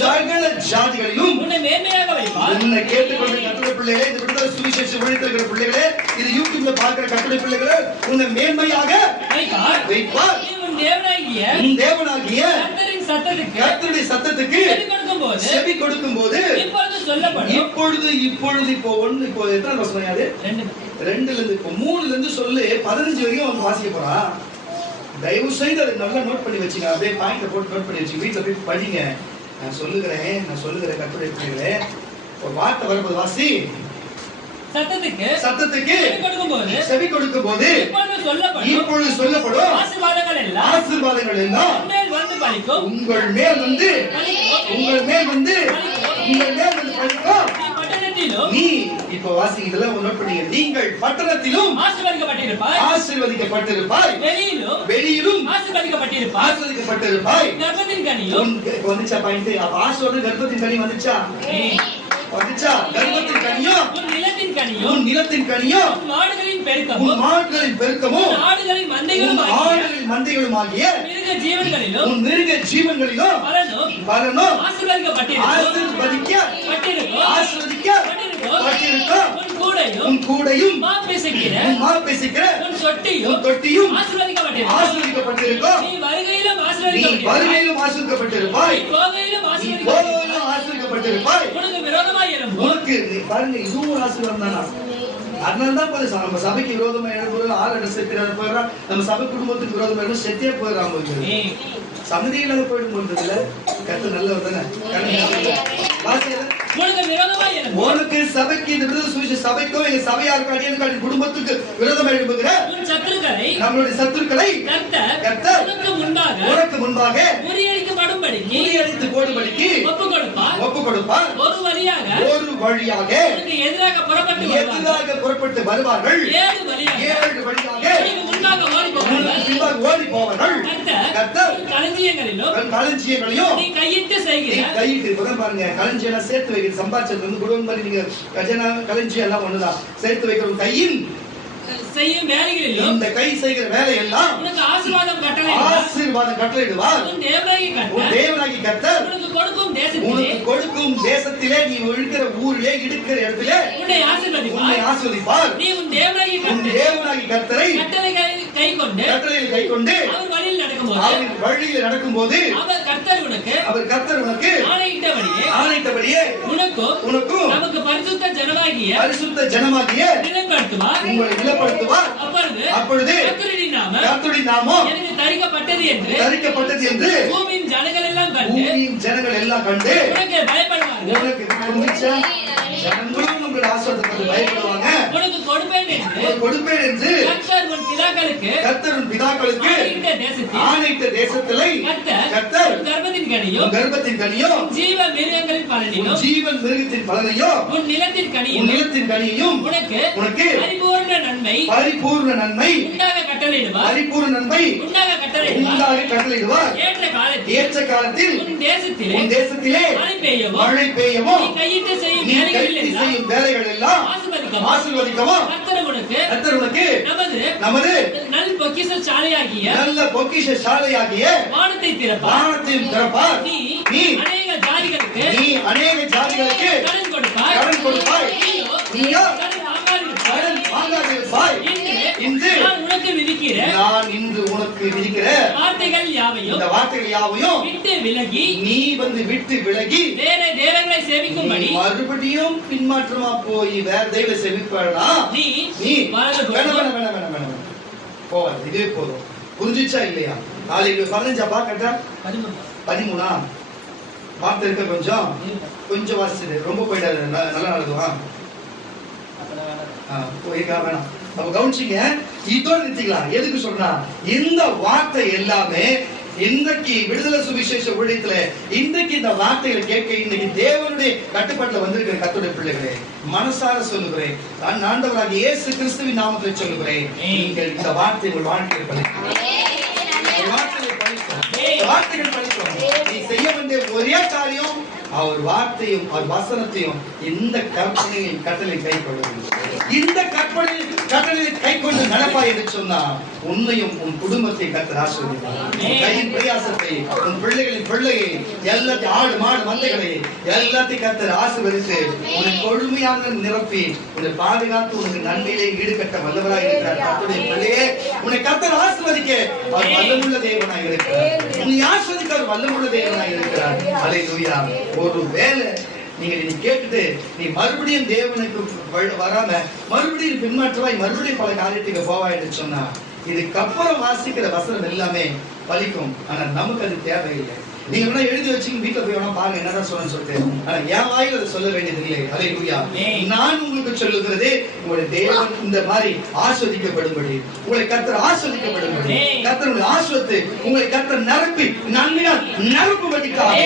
சகல ஜாதிகளிலும் உன்னை கேட்டுக்கொண்ட கர்த்தருடைய பிள்ளைகளே, இந்த விடுதலை சுவிசேஷ ஊழியத்திற்கிற பிள்ளைகளே, இது யூடியூப்ல பார்க்கிற கர்த்தருடைய பிள்ளைகளே, உன்னை மேன்மையாக வைப்பார். உன் தேவனாகிய கர்த்தருடைய சத்தத்துக்கு செவி கொடுக்கும்போது இப்பொழுது இப்போ ஒன்று, இப்போ எத்தனை வருஷம் அது? 2ல இருந்து இப்போ 3ல இருந்து சொல்லு 15 வரைக்கும் அவன் வாசிக்க போறான். தயவு செய்து அதை நல்லா நோட் பண்ணி வச்சுங்க, அப்படியே பாயிண்ட போட்டு நோட் பண்ணி வச்சுங்க, வீட்டுல போய் படிங்க. நான் சொல்லுகிறேன் கர்த்தருடைய பிள்ளைகளே, ஒரு வார்த்தை வரும்போது வாசி. சத்தத்துக்கு செவி கொடுக்கும் போது இப்பொழுது சொல்லப்படும் ஆசீர்வாதங்கள் எல்லாம் உங்கள் மேல் வந்து பலிக்கும். நீ இப்ப வாசிங்க, இதெல்லாம் நோட் பண்ணீங்க. நீங்கள் பட்டணத்திலும் ஆசீர்வதிக்கப்பட்டிருப்பாய், வெளியிலும் ஆசீர்வதிக்கப்பட்டிருப்பாய். வந்துச்சா பாயிண்ட்? அப்ப ஆசீர்வாதம் கர்ப்பத்தின் கனி வந்துச்சா? நிலத்தின் கனியும் உன் மாடுகளின் பெருக்கமும் உன் மாடுகளின் பெருக்கமும் உன் ஆடுகளின் உன் மந்தைகளும் ஆடுகளின் மந்தைகளும் ஆகிய மிருக ஜீவன்களிலும் உன் மிருக ஜீவன்களிலும் பலனும் பலனும் ஆசீர்வதிக்கப்பட்டிருக்கும் உன் கூடையும் உன் மாப்பிசைக்கிற மாப்பிசைக்கிற உன் சொட்டியும் உன் தொட்டியும் ஆசீர்வதிக்கப்பட்டிருக்கும் ஆசீர்வதிக்கப்பட்டிருக்கும். நீ வருகையிலும் நீ ஆசீர்வதிக்கப்பட்டிருப்பாய் வருகையிலும் ஆசீர்வதிக்கப்பட்டிருப்பாய். நீ போகையிலும் நீ ஆசீர்வதிக்கப்பட்டிருப்பாய் போகையிலும் ஆசீர்வதிக்கப்பட்டிருப்பாய். உனக்கு விரோதமாய் எழும்பும் உனக்கு நீ பாருங்க, இதுவும் ஒரு ஆசீர்வாதம் தானா? அதனாலதான் போய் நம்ம சபைக்கு விரோதமா எழுப்புறோம், ஆறு செத்து போயிடறான், நம்ம சபை குடும்பத்துக்கு விரோதமா எழுந்து செத்தே போயிடறாங்க. சந்ததியில போயிடும் இல்ல. கத்து நல்லவர் தானே. உனக்கு விரோதமாய் எழும்பும் உனக்கு சபைக்கு இந்த விரோத சுவிசேஷ சபைக்கும் எங்க சபையாருக்கும் அடியாருக்கும் குடும்பத்துக்கு விரோதமா எழுப்புகிற உன் சத்துருக்களை நம்மளுடைய சத்துருக்களை கர்த்தர் உனக்கு முன்பாக முறியடித்து போடும்படிக்கு ஒப்பு கொடுப்பார். ஒரு வழியாக உனக்கு எதிராக புறப்பட்டு வருவார்கள். 7 வழியாக 7 வழியாக உனக்கு முன்பாக ஓடி போவார்கள். கர்த்தர் களஞ்சியங்களிலும் களஞ்சியங்களையும் நீ கையிட்டு செய்கிற கையிட்டு இப்பதான் பாருங்க, களஞ்சியம் சேர்த்து வைக்கிற சம்பாதிச்சது வந்து குடும்பம் மாதிரி நீங்க கஜனா களஞ்சியம் எல்லாம் ஒண்ணுதான். சேர்த்து வைக்கிற கையின் செய்யும் வேலைகளிலும் இந்த கை செய்கிற வேலை எல்லாம் உனக்கு ஆசீர்வாதம் கட்டளையிடுவார். உன் தேவனாகிய கர்த்தர் உனக்கு கொடுக்கும் தேசத்திலே நீ இருக்கிற ஊரிலே இருக்கிற இடத்திலே உன்னை ஆசீர்வதிப்பார். நீ உன் தேவனாகிய கர்த்தரை கட்டளைகளை கைக்கொண்டு அவர் வழியில் நடக்கும்போது அவர் கர்த்தர் உனக்கு ஆணையிட்டபடியே உனக்கும் நமக்கு பரிசுத்த ஜனமாகிய உங்களை நிலைப்படுத்துவார். அப்பொழுது கர்த்தரின் நாமம் எனக்கு தரிக்கப்பட்டது என்று பூமியின் ஜனங்கள் எல்லாம் கண்டு உனக்கு பயப்படுவார்கள். உனக்கு புரிஞ்சுச்சா? ஜனங்களும் உங்கள் ஆசீர்வாதத்துக்கு பயப்படுவாங்க. உனக்கு கொடுப்பேன் என்று கர்த்தர் உன் பிதாக்களுக்கு ஆணையிட்ட தேசத்திலே கர்த்தர் கர்ப்பத்தின் கனியும் ஜீவன் மிருகத்தின் பலனையும் உன் நிலத்தின் கனியையும் உனக்கு பரிபூர்ண நன்மை உண்டாக கட்டளையிடுவார். ஏற்ற காலத்தில் உன் தேசத்திலே மழை பெய்யவும் நீ கையிட்டு செய்யும் வேலைகள் எல்லாம் ஆசீர்வதிக்கவும் கர்த்தர் உனக்கு நமது நல்ல பொக்கிஷ சாலையாகிய வானத்தை திறப்பார். நீ அநேக ஜாதிகளுக்கு கடன் கொடுப்பாய். நீயோ கடன் வாங்காதிருப்பாய். இன்று நான் உனக்கு விதிக்கிற இந்த வார்த்தைகள் யாவையும் நீ விட்டு விலகி வேற தேவர்களை சேவிக்கும்படி மறுபடியும் பின்மாற்றமா போய் வேற தெய்வ சேவிப்பாடா நீ வேணாம் போவாது. இதுவே போதும். புரிஞ்சுச்சா இல்லையா? நாளைக்கு 15 கட்டா 13 வார்த்தை இருக்க கொஞ்சம் வாசிச்சது ரொம்ப போயிடாது. நல்லா நடக்குவா வேணாம். நம்ம கவனிச்சிங்க, இதோட நிறுத்திக்கலாம். எதுக்கு சொல்றா? இந்த வார்த்தை எல்லாமே இன்றைக்கு விடுதலை சுவிசேஷ ஊழியத்துல இன்றைக்கு இந்த வார்த்தைகளை கேட்க இன்னைக்கு தேவனுடைய கட்டுப்பாட்டுல வந்திருக்கிற கர்த்தருடைய பிள்ளைகளே, மனசார சொல்லுகிறேன், நான் ஆண்டவராகிய இயேசு கிறிஸ்துவின் நாமத்தில் சொல்லுகிறேன், நீங்கள் இந்த வார்த்தை உங்கள் வாழ்க்கையில் வார்த்தைகள் படிக்கும். நீ செய்ய வேண்டிய ஒரே காரியம் அவர் வார்த்தையும் அவர் வசனத்தையும் இந்த கட்டளை கை கொள்ளுங்கள். இந்த கட்டளை கை கொண்டு நடப்பாய் என்று சொன்னா உன்னையும் உன் குடும்பத்தை கர்த்தர் ஆசீர்வதிப்பார். கையின் பிரயாசத்தை, உன் பிள்ளைகளின் பிள்ளையை, எல்லாத்தையும் ஆடு மாடு மந்தைகளை எல்லாத்தையும் கர்த்தர் ஆசீர்வதித்து உன்னை கொழுமையாக நிரப்பி உன்னை பாதுகாத்து உனக்கு நன்மையிலே ஈடுகட்ட வல்லவராய் இருக்கிறார். கர்த்தருடைய பிள்ளையே, உன்னை கர்த்தர் ஆசீர்வதிக்க அவர் வல்லமுள்ள தேவனாய் இருக்கிறார். உன்னை ஆசீர்வதிக்க அவர் வல்லமுள்ள தேவனாய் இருக்கிறார். அல்லேலூயா. ஒரு வேலை நீங்க கேட்டுட்டு நீ மறுபடியும் தேவனுக்கு வராம மறுபடியும் பின்மாற்றவாய் மறுபடியும் பல காரியத்துக்கு போவாயின்னு சொன்னா இதுக்கப்புறம் வாசிக்கிற வசனம் எல்லாமே பலிக்கும். ஆனா நமக்கு அது தேவையில்லை. நீங்க வேணா எழுதி வச்சுங்க, வீட்டுல போய் வேணா பாருங்க என்னதான் சொன்னு சொல்லிட்டு. ஆனா என் வாயில் அதை சொல்ல வேண்டியது இல்லை. அல்லேலூயா. நான் உங்களுக்கு சொல்லுகிறது, உங்களுடைய தேவன் இந்த மாதிரி ஆஸ்வதிக்கப்படும்படி, உங்களை கர்த்தர் ஆஸ்வதிக்கப்படும்படி, கர்த்தர் உங்களை ஆஸ்வதித்து உங்களை கர்த்தர் நிரப்பி நன்மையால் நிரப்பும்படிக்காக.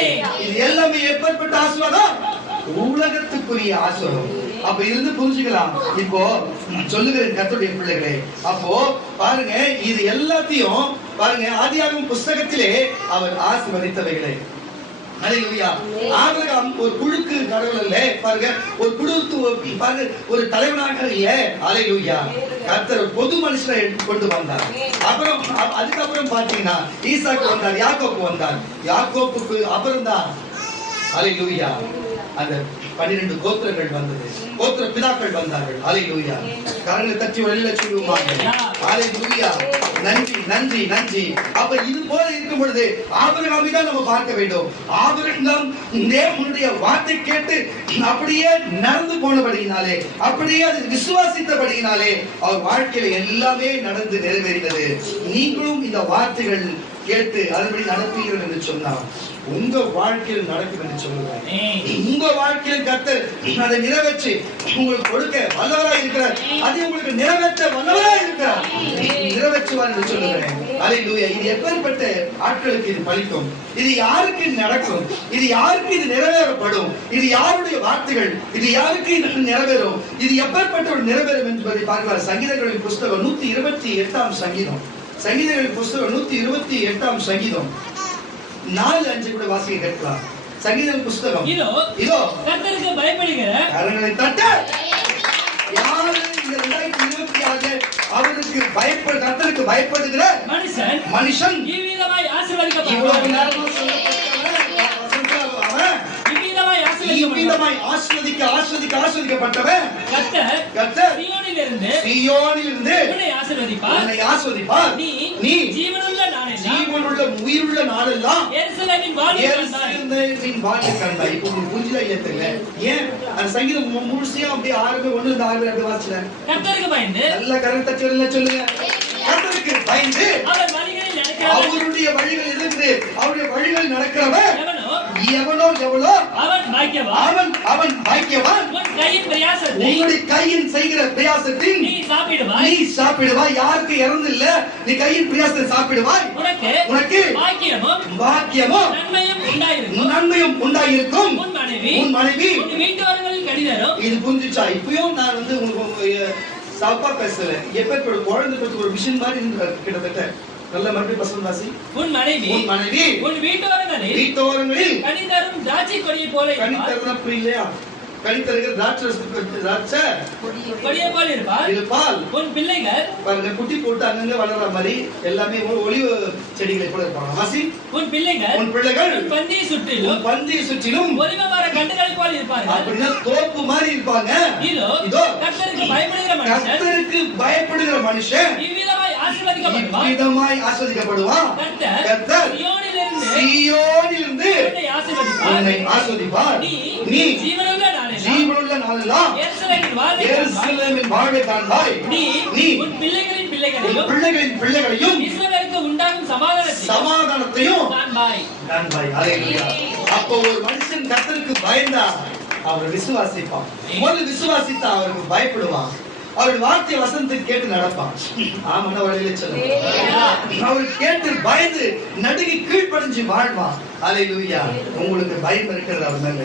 இது எல்லாமே எப்பேற்பட்ட ஆசீர்வாதம்? உலகத்துக்குரிய ஆசீர்வாதம். அப்ப இருந்து புரிஞ்சுக்கலாம். இப்போ சொல்லுகிறேன் கர்த்தருடைய பிள்ளைகளே, அப்போ பாருங்க இது எல்லாத்தையும் பாருங்க ஆதியாகமம் புஸ்தகத்திலே அவர் ஆசீர்வதித்தவைகளை ஹalleluya. ஆபிரகாம் ஒரு குழுக்கு கடவுள் இல்ல பாருங்க, ஒரு குழுக்கு பாருங்க ஒரு தலைவனாக இல்ல. ஹalleluya. கர்த்தர் பொது மனுஷனை கொண்டு வந்தார். அப்புறம் அதுக்கப்புறம் பாத்தீங்கன்னா ஈசாக்கு வந்தார், யாக்கோபு வந்தார். யாக்கோபுக்கு அப்புறம் தான் ஹalleluya அந்த 12 கோத்திரங்கள் வந்தது, கோத்திர பிதாக்கள் வந்தார்கள். ஹalleluya. கரங்களை தட்டி வெளியில சொல்லுவாங்க. ஹalleluya. நன்றி நன்றி நன்றி. அப்ப இது போல இருக்கும் பொழுது ஆபிரகாமை தான் நம்ம பார்க்க வேண்டும். ஆபிரகாம் தேவனுடைய வார்த்தை கேட்டு அப்படியே நடந்து போனபடியினாலே, அப்படியே அதை விசுவாசித்தபடியினாலே அவர் வாழ்க்கையில எல்லாமே நடந்து நிறைவேறினது. நீங்களும் இந்த வார்த்தைகள் கேட்டு அதன்படி நடப்பீர்கள் என்று சொன்னார் உங்க வாழ்க்கையில் நடக்கும் என்று சொல்லுவார். உங்க வாழ்க்கையில் கர்த்தர் அதை நிறைவேற்றி உங்களுக்கு கொடுக்க வல்லவராய் இருக்கிறார். அதை உங்களுக்கு நிறைவேற்ற வல்லவராய் இருக்கிறார், நிறைவேற்றுவார் என்று சொல்லுகிறேன். ஹalleluya. இது எப்பேற்பட்ட ஆட்களுக்கு இது பலிக்கும்? இது யாருக்கு நடக்கும்? இது யாருக்கு இது நிறைவேறப்படும்? இது யாருடைய வார்த்தைகள்? இது யாருக்கு இது நிறைவேறும்? இது எப்பேற்பட்ட ஒரு நிறைவேறும் என்பதை பார்க்கலாம். சங்கீதங்களின் புஸ்தகம் 128ஆம் சங்கீதம், சங்கீதங்களின் புஸ்தகம் 128ஆம் சங்கீதம் 4-5 கூட வாசிக்க கேட்கலாம். சங்கீதம் புஸ்தகம் இதோ கர்த்தருக்கு பயப்படுகிற கரங்களை தட்ட. யாரு இந்த 2026 அவருக்கு பயப்படு கர்த்தருக்கு பயப்படுகிற மனுஷன் இவ்விதமாய் ஆசீர்வதிக்கப்படுவான். ஆஸ்வதிக்கப்பட்டவன் கர்த்தர் சீயோனிலிருந்து உன்னை ஆசீர்வதிப்பார். நீ ஜீவனுள்ள உயிருள்ள நாளெல்லாம் எருசலேமின் வாழ்வை கண்டாய். இப்போ உங்களுக்கு புரிஞ்சுதா இல்லையா? ஏன் அந்த சங்கீதம் முழுசையும் அப்படியே 1-6 அப்படி வாசிச்சல? கர்த்தருக்கு பயந்து நல்ல கரெக்டா சொல்லுங்க. கர்த்தருக்கு பயந்து அவருடைய வழிகள் இருக்குது, அவருடைய வழிகள் நடக்கிறவன் எவனோ அவன் பாக்கியவான். உன்னுடைய கையின் செய்கிற பிரயாசத்தின் நீ சாப்பிடுவாய். யாருக்கு இறந்து இல்ல, நீ கையின் பிரயாசத்தை சாப்பிடுவாய். உனக்கு பாக்கியமும் நன்மையும் உண்டாயிருக்கும். உன் மனைவி இது புரிஞ்சுச்சா? இப்பயும் நான் வந்து உங்களுக்கு சாப்பா பேசல. எப்ப குழந்தை பற்றி ஒரு விஷயம் மாதிரி கிட்டத்தட்ட நல்ல மறுபடியும் பசங்க வாசி. உன் மனைவி உன் வீட்டோரங்களில் கனிதரும் திராட்சை கொடியை போல கனிதரும் புரியலையா? கனிதருகிற திராட்சை கொடியை போல இருப்பாள். உன் பிள்ளைகள் பாருங்க குட்டி போட்டு அங்கங்க வளர்ற மாதிரி எல்லாமே ஒளிவு செடிகளை போல இருப்பாங்க. வாசி. உன் பிள்ளைகள் பந்தியை சுற்றிலும் ஒலிவ மர கண்டுகளை போல இருப்பார்கள். அப்படின்னா தோப்பு மாதிரி இருப்பாங்க. இதோ கர்த்தருக்கு பயப்படுகிற மனுஷன் இவ்விதமாய் ஆசீர்வதிக்கப்படுவான். கர்த்தர் சீயோனிலிருந்து உன்னை ஆசீர்வதிப்பார். நீ ஜீவனுள்ள நாளெல்லாம் எருசலேமின் வாழ்வை காண்பாய். நீ உன் பிள்ளைகளின் பிள்ளைகளையும் இஸ்ரவேலுக்கு உண்டாகும் சமாதானத்தையும் காண்பாய். ஹalleluya. அப்போ ஒரு மனுஷன் கர்த்தருக்கு பயந்தா அவர் விசுவாசிப்பான். முதல்ல விசுவாசித்தா அவருக்கு பயப்படுவான். அவருடைய வார்த்தை வசனத்தை கேட்டு நடப்பான். ஆமாண்ணா வழியில சொல்லுங்க. அவர் கேட்டு பயந்து நடுங்கி கீழ்ப்படிஞ்சு வாழ்வான். ஹalleluya. உங்களுக்கு பயம் இருக்கிறது அவர் மேல.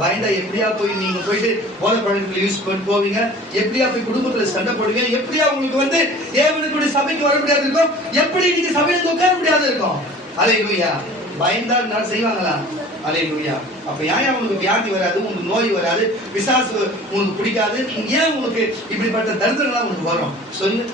பயந்தா எப்படியா போய் நீங்க போயிட்டு போதை பழக்கங்களை யூஸ் பண்ணி போவீங்க, எப்படியா போய் குடும்பத்துல சண்டை போடுவீங்க, எப்படியா உங்களுக்கு வந்து தேவனுடைய சபைக்கு வர முடியாது இருக்கும், எப்படி நீங்க சபையில உட்கார முடியாது இருக்கும். ஹalleluya. பயந்தா நான் செய்வாங்களா? ஹalleluya. அப்ப ஏன் உங்களுக்கு வியாதி வராது, உங்களுக்கு நோய் வராது, பிசாசு உங்களுக்கு பிடிக்காது, ஏன் உங்களுக்கு இப்படிப்பட்ட தரித்திரம்லாம் உங்களுக்கு வரும் சொல்லு?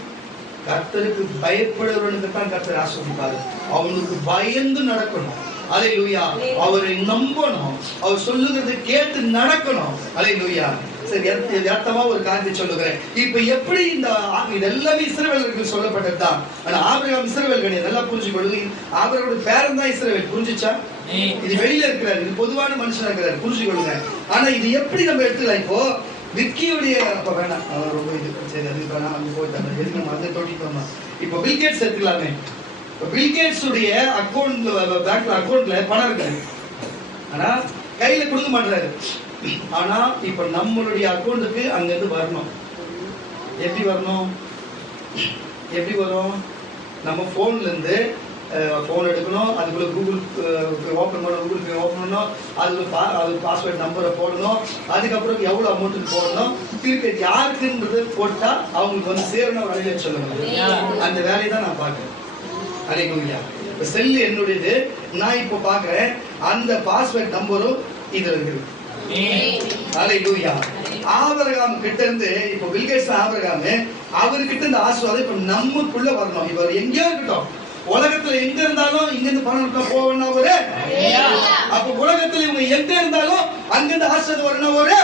கர்த்தருக்கு பயப்படுறவனுக்கு தான் கர்த்தர் ஆசீர்வதிப்பார். அவனுக்கு பயந்து நடக்கணும். ஹalleluya. அவரை நம்பணும், அவர் சொல்லுகிறதை கேட்டு நடக்கணும். ஹalleluya. சரி, யதார்த்தமா ஒரு காரியத்தை சொல்லுகிறேன். இப்ப எப்படி இதெல்லாமே இஸ்ரவேலர்களுக்கு சொல்லப்பட்டதுதான். ஆனா ஆபிரகாம் இஸ்ரவேல் கிடையாது. நல்லா புரிஞ்சுக்கொள்ளுங்க. ஆபிரகாமோட பேரன் தான் இஸ்ரவேல். புரிஞ்சுச்சா? இது வெளியில இருக்கிறார், இது பொதுவான மனுஷனா இருக்கிறார். புரிஞ்சுக்கொள்ளுங்க. ஆனா இது எப்படி நம்ம எடுத்துக்கலாம்? இப்போ விக்கியுடைய அப்ப வேணாம், ரொம்ப இது சரி, அது இப்ப நான் அங்க போயிட்டாங்க, எதுக்கு நம்ம அதை தொட்டிட்டோமா? இப்போ பில்கேட்ஸ் எடுத்துக்கலாமே. பில்கேட்ஸ் உடைய அக்கௌண்ட் பேங்க்ல அக்கௌண்ட்ல பணம் இருக்கு, ஆனா கையில கொடுக்க மாட்டாரு. ஆனா இப்ப நம்மளுடைய அக்கௌண்ட்டுக்கு அங்க இருந்து வரணும். எப்படி வரணும்? எப்படி வரும்? நம்ம போன்ல இருந்து போன் எடுக்கணும், அதுக்குள்ள கூகுள் ஓபன் பண்ணணும், கூகுள் பே ஓபன் பண்ணணும், அதுக்கு பாஸ்வேர்ட் நம்பரை போடணும், அதுக்கப்புறம் எவ்வளவு அமௌண்ட் போடணும், திருப்பி யாருக்குன்றது போட்டா அவங்களுக்கு வந்து சேரணும் வழியை சொல்லணும். அந்த வேலையை தான் நான் பார்க்கிறேன். ஹalleluya. செல்லு என்னுடையது. நான் இப்ப பாக்குறேன் அந்த பாஸ்வேர்ட் நம்பரும் இதுல இருக்குது. ஹalleluya. ஆபிரகாம் கிட்ட இருந்து இப்ப பில் கேட்ஸ் ஆபிரகாம் அவர்கிட்ட இந்த ஆசீர்வாதம் இப்ப நமக்குள்ள வரணும். இவர் எங்கேயோ இருக்கட்டும், உலகத்துல எங்க இருந்தாலும் இங்க இருந்து பணம் இருக்க போவனா ஒரு அப்ப உலகத்துல இவங்க எங்க இருந்தாலும் அங்க இருந்து ஆசீர்வாதம் வரணும் ஒரு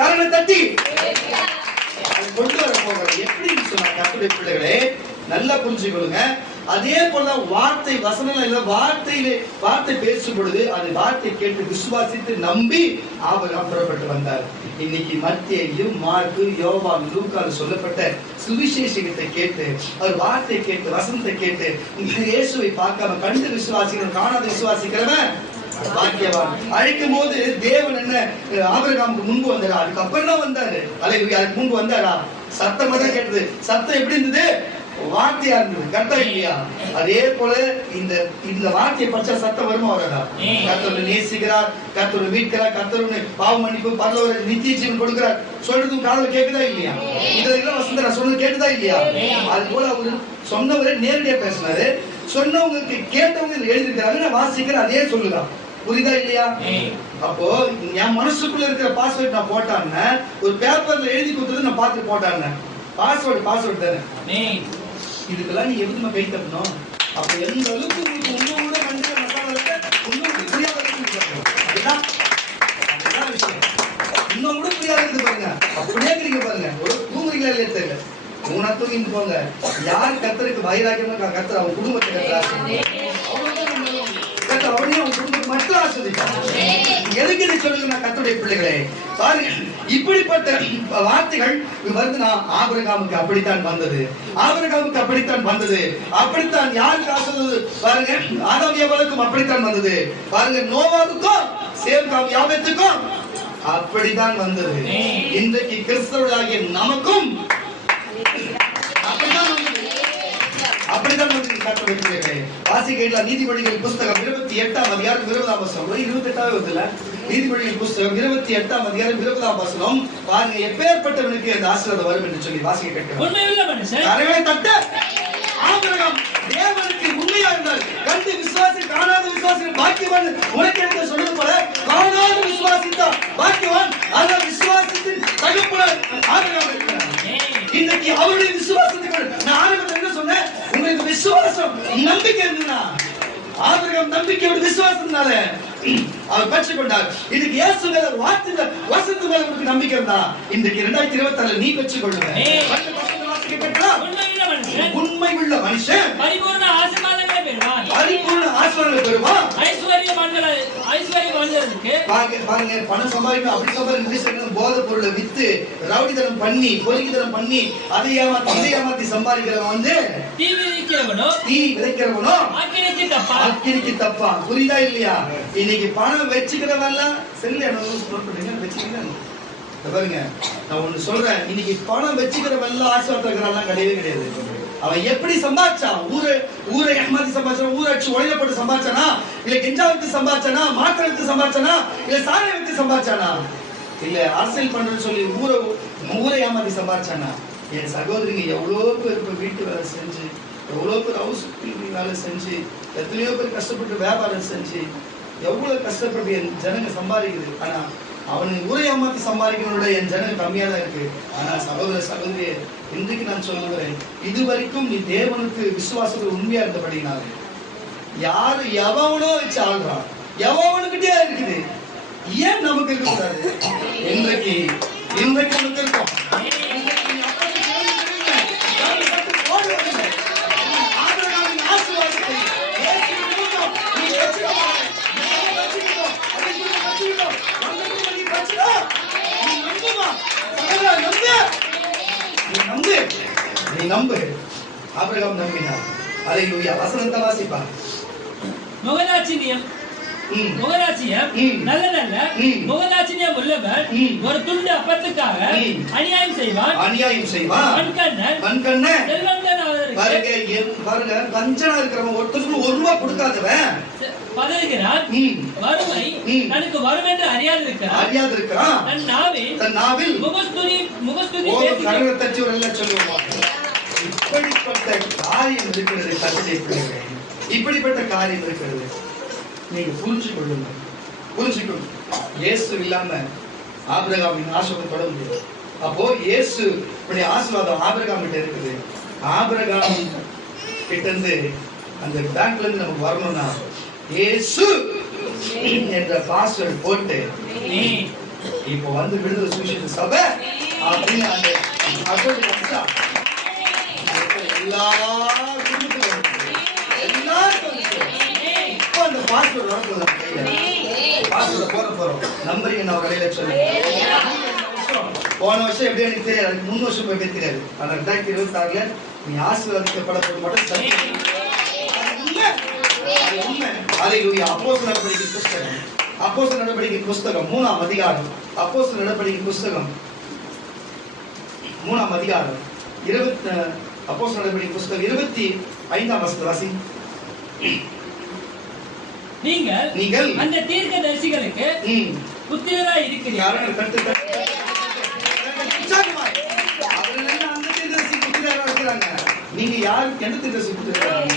காரண தட்டி கொண்டு வர போகிறது. எப்படின்னு சொன்னா கர்த்தருடைய பிள்ளைகளே நல்லா புரிஞ்சுக்கொள்ளுங்க. அதே போல வார்த்தை வசனம் இல்ல, வார்த்தை பேசும் பொழுது அது வார்த்தை கேட்டு விசுவாசித்து நம்பி ஆபிரகாம் புறப்பட்டு வந்தார். இன்னைக்கு மத்தேயு, மார்க்கு, யோவான், லூக்கால சொல்லப்பட்ட சுவிசேஷத்தை கேட்டு அவர் வார்த்தை கேட்டு வசனத்தை கேட்டு இயேசுவை பார்க்காம கண்டு விசுவாசிக்கிறவன் காணாத விசுவாசிக்கிறவன் பாக்கியவான். அழைக்கும் போது தேவன் என்ன ஆபிரகாமுக்கு முன்பு வந்தாரா? அதுக்கப்புறம் தான் வந்தாரு. அல்லேலூயா. அதுக்கு முன்பு வந்தாரா? சத்தம் தான் கேட்டது. சத்தம் எப்படி இருந்தது? வார்த்தையா இருந்தது. கரெக்டா இல்லையா? அதே போல இந்த வார்த்தையை படிச்சா சத்தம் வருமா வராதா? கர்த்தரை நேசிக்கிறார், கர்த்தரை மீட்கிறார், கர்த்தரை பாவ மன்னிப்பு, பரலோக நித்திய ஜீவன் கொடுக்கிறார் சொல்றதும் காதுல கேக்குதா இல்லையா? இதெல்லாம் வசந்த நான் சொன்னது கேட்டுதா இல்லையா? அது போல அவரு சொன்னவரே நேரடியா பேசினாரு. சொன்னவங்களுக்கு கேட்டவங்க எழுதிருக்கிறாங்க. நான் வாசிக்கிறேன், அதே சொல்லுதான். புரியுதா இல்லையா? அப்போ என் மனசுக்குள்ள இருக்கிற பாஸ்வேர்ட் நான் போட்டான்னு ஒரு பேப்பர்ல எழுதி கொடுத்தது நான் பார்த்து போட்டான்னு பாஸ்வேர்ட் தானே. இதுக்கெல்லாம் நீ எதுக்கு கை தட்டணும்? அப்ப எந்த அளவுக்கு உங்களுக்கு உன்னோட மனுஷன் மசாலா உங்களுக்கு புரியாத அதுதான் விஷயம். இன்னும் கூட புரியாத இருக்குது பாருங்க. அப்படியே இருக்கிறீங்க பாருங்க. ஒரு தூங்குறீங்களா இல்லையா தெரியல. மூணா தூங்கிட்டு போங்க. யார் கர்த்தருக்கு வைராக்கியமா கர்த்தர் அவங்க குடும்பத்தை எதுக்கு சொல்லுங்க கர்த்தருடைய பிள்ளைகளே பாருங்க. இப்படிப்பட்ட வார்த்தைகள் வருதுன்னா ஆபிரகாமுக்கு அப்படித்தான் வந்தது. ஆபிரகாமுக்கு அப்படித்தான் வந்தது. அப்படித்தான் யாருக்கு ஆசீர்வாதம் பாருங்க. ஆதாம் ஏவாளுக்கும் அப்படித்தான் வந்தது பாருங்க. நோவாவுக்கும் சேம் யாபேத்துக்கும் அப்படித்தான் வந்தது. இன்றைக்கு கிறிஸ்தவர்களாகிய நமக்கும் அப்படிதான் வாசிக்கலாம். நீதிமொழிகள் புஸ்தகம் 28ஆம் அதிகாரம் 20ஆம் வசனம். 28ஆவது வருதுல நீதிமொழிகள் புஸ்தகம் 28ஆம் அதிகாரம் 20ஆம் வசனம் பாருங்க. எப்பேற்பட்டவனுக்கு அந்த ஆசீர்வாதம் வரும் என்று சொல்லி வாசிக்க கேட்கிறோம். உண்மையுள்ள மனுஷன் கரங்களை தட்ட ஆபிரகாம் தேவனுக்கு உண்மையா இருந்தார். கண்டு விசுவாசி காணாத விசுவாசி பாக்கியவான். உனக்கு என்ன சொல்றது போல காணாத விசுவாசித்தா பாக்கியவான். அந்த விசுவாசத்தின் தகப்பனார் ஆபிரகாம் இருக்கிறார். இன்னைக்கு அவருடைய விசுவாசத்துக்கு நான் ஆரம்பத்தில் என்ன சொன்னேன்? உங்களுக்கு விசுவாசம் நம்பிக்கை இருந்ததுன்னா ஆபிரகாம் நம்பிக்கையோட விசுவாசத்தினால அவர் பெற்றுக்கொண்டார். இதுக்கு இயேசு மேல வார்த்தை வசனத்து மேல உங்களுக்கு நம்பிக்கை இருந்தா இன்றைக்கு 2026 நீ பெற்றுக்கொள்ளுங்க. உண்மை உள்ள மனுஷன் பரிபூர்ண ஆசீர்வாதங்களை பெறுவான். பரிபூர்ண ஆசீர்வாதங்களை பெறுவான். ஐஸ்வர்யவான்களுக்கு பாருங்க பணம் சம்பாதிக்கணும் அப்படி சம்பாதிக்கணும் போதை பொருளை வித்து ரவுடிதனம் பண்ணி பொறுக்கிதனம் பண்ணி அதை ஏமாத்தி சம்பாதிக்கிறவன் வந்து தீ விதைக்கிறவனோ அக்கினிக்கு தப்பா. புரியுதா இல்லையா? இன்னைக்கு பணம் வச்சுக்கிறவெல்லாம் செல்ல வச்சுக்கிறேன் பாருங்க. நான் ஒண்ணு சொல்றேன். இன்னைக்கு பணம் வச்சுக்கிறவெல்லாம் ஆசீர்வாதம் கிடையவே கிடையாது. அவன் எப்படி சம்பாதிச்சான்? ஊரை ஏமாத்தி சம்பாதிச்சானா? ஊரை அடிச்சு உழையில போட்டு சம்பாதிச்சானா? இல்ல கெஞ்சா வித்து சம்பாதிச்சானா? மாத்திரை வித்து சம்பாதிச்சானா? இல்ல சாரை வித்து சம்பாதிச்சானா? இல்ல அரசியல் பண்றேன்னு சொல்லி ஊரை ஏமாத்தி சம்பாதிச்சானா? என் சகோதரிங்க எவ்வளவு பேர் இப்ப வீட்டு வேலை செஞ்சு, எவ்வளவு பேர் ஹவுஸ் வேலை செஞ்சு, எத்தனையோ பேர் கஷ்டப்பட்டு வியாபாரம் செஞ்சு எவ்வளவு கஷ்டப்பட்டு என் ஜனங்க சம்பாதிக்குது. ஆனா அவனுக்கு ஊரை ஏமாத்தி சம்பாதிக்கிறோட என் ஜனங்க கம்மியா தான் இருக்கு. ஆனா சகோதரியே இன்றைக்கு நான் சொல்லுகிறேன், இதுவரைக்கும் நீ தேவனுக்கு விசுவாசத்தில் உண்மையா இருந்தபடினால யாரு எவனோ வச்சு ஆள்றான், எவனுக்கிட்டே இருக்குது. ஏன் நமக்கு இருக்கக்கூடாது? இன்றைக்கு நமக்கு இருக்கும். நீ நம்பு. ஆபிரகாம் நம்பினார். அல்லேலூயா. வசனத்தை வாசிப்பா. முகதாட்சியம் நல்ல முகதாட்சியம் உள்ளவர் ஒரு துண்டு அப்பத்துக்காக அநியாயம் செய்வான். பாருங்க வஞ்சனா இருக்கிறவன் ஒருத்தருக்கு ₹1 கொடுக்காதவன் பதறுகிறான். வறுமை தனக்கு வரும் என்று அறியாது இருக்கிறான். தன் நாவில் முகஸ்துதி சொல்லுவாங்க. இப்படிப்பட்ட காரியம் இருக்கிறது. இப்படிப்பட்ட காரியம் இருக்கிறது. நீங்க புரிஞ்சுக்கொள்ளுங்க. புரிஞ்சுக்கணும். இயேசு இல்லாம ஆபிரகாமின் ஆசீர்வாதம் தொட முடியாது. அப்போ இயேசு இப்படி ஆசீர்வாதம் ஆபிரகாம் கிட்ட இருக்குது. ஆபிரகாம் கிட்ட இருந்து அந்த பேங்க்ல இருந்து நமக்கு வரணும்னா இயேசு என்ற பாஸ்வேர்ட் போட்டு இப்போ வந்து விடுதலை சுவிசேஷ சபை அப்படின்னு அந்த அக்கௌண்ட் வச்சா எல்லா குடும்பத்துக்கும் எல்லாருக்கும் இப்போ அந்த பாஸ்வேர்ட் வரப்போகுது. பாஸ்வேர்ட் போட போறோம். நம்பரிங் நான் கடையில சொல்லுங்க. போன வருஷம் எப்படி எனக்கு தெரியாது, 3 வருஷம் எப்படி தெரியாது. ஆனா 2026ல நீ ஆசீர்வதிக்கப்படப்படும் மட்டும் அல்லேலூயா. அப்போஸ்தலர் நடவடிக்கை புஸ்தகம், அப்போஸ்தலர் நடவடிக்கை புஸ்தகம் 3ஆம் அதிகாரம், அப்போஸ்தலர் நடவடிக்கை புஸ்தகம் 3ஆம் அதிகாரம் 20 அப்போஸ்தலர் நடவடிக்கை புஸ்தகம் 25ஆம் வசனம் வாசி. நீங்கள் அந்த தீர்க்கதரிசிகளுக்கு புத்திரராய் இருக்கிறீர்கள். நீங்க யாருக்கு எந்த தீர்க்கதரிசி புத்திரராய்?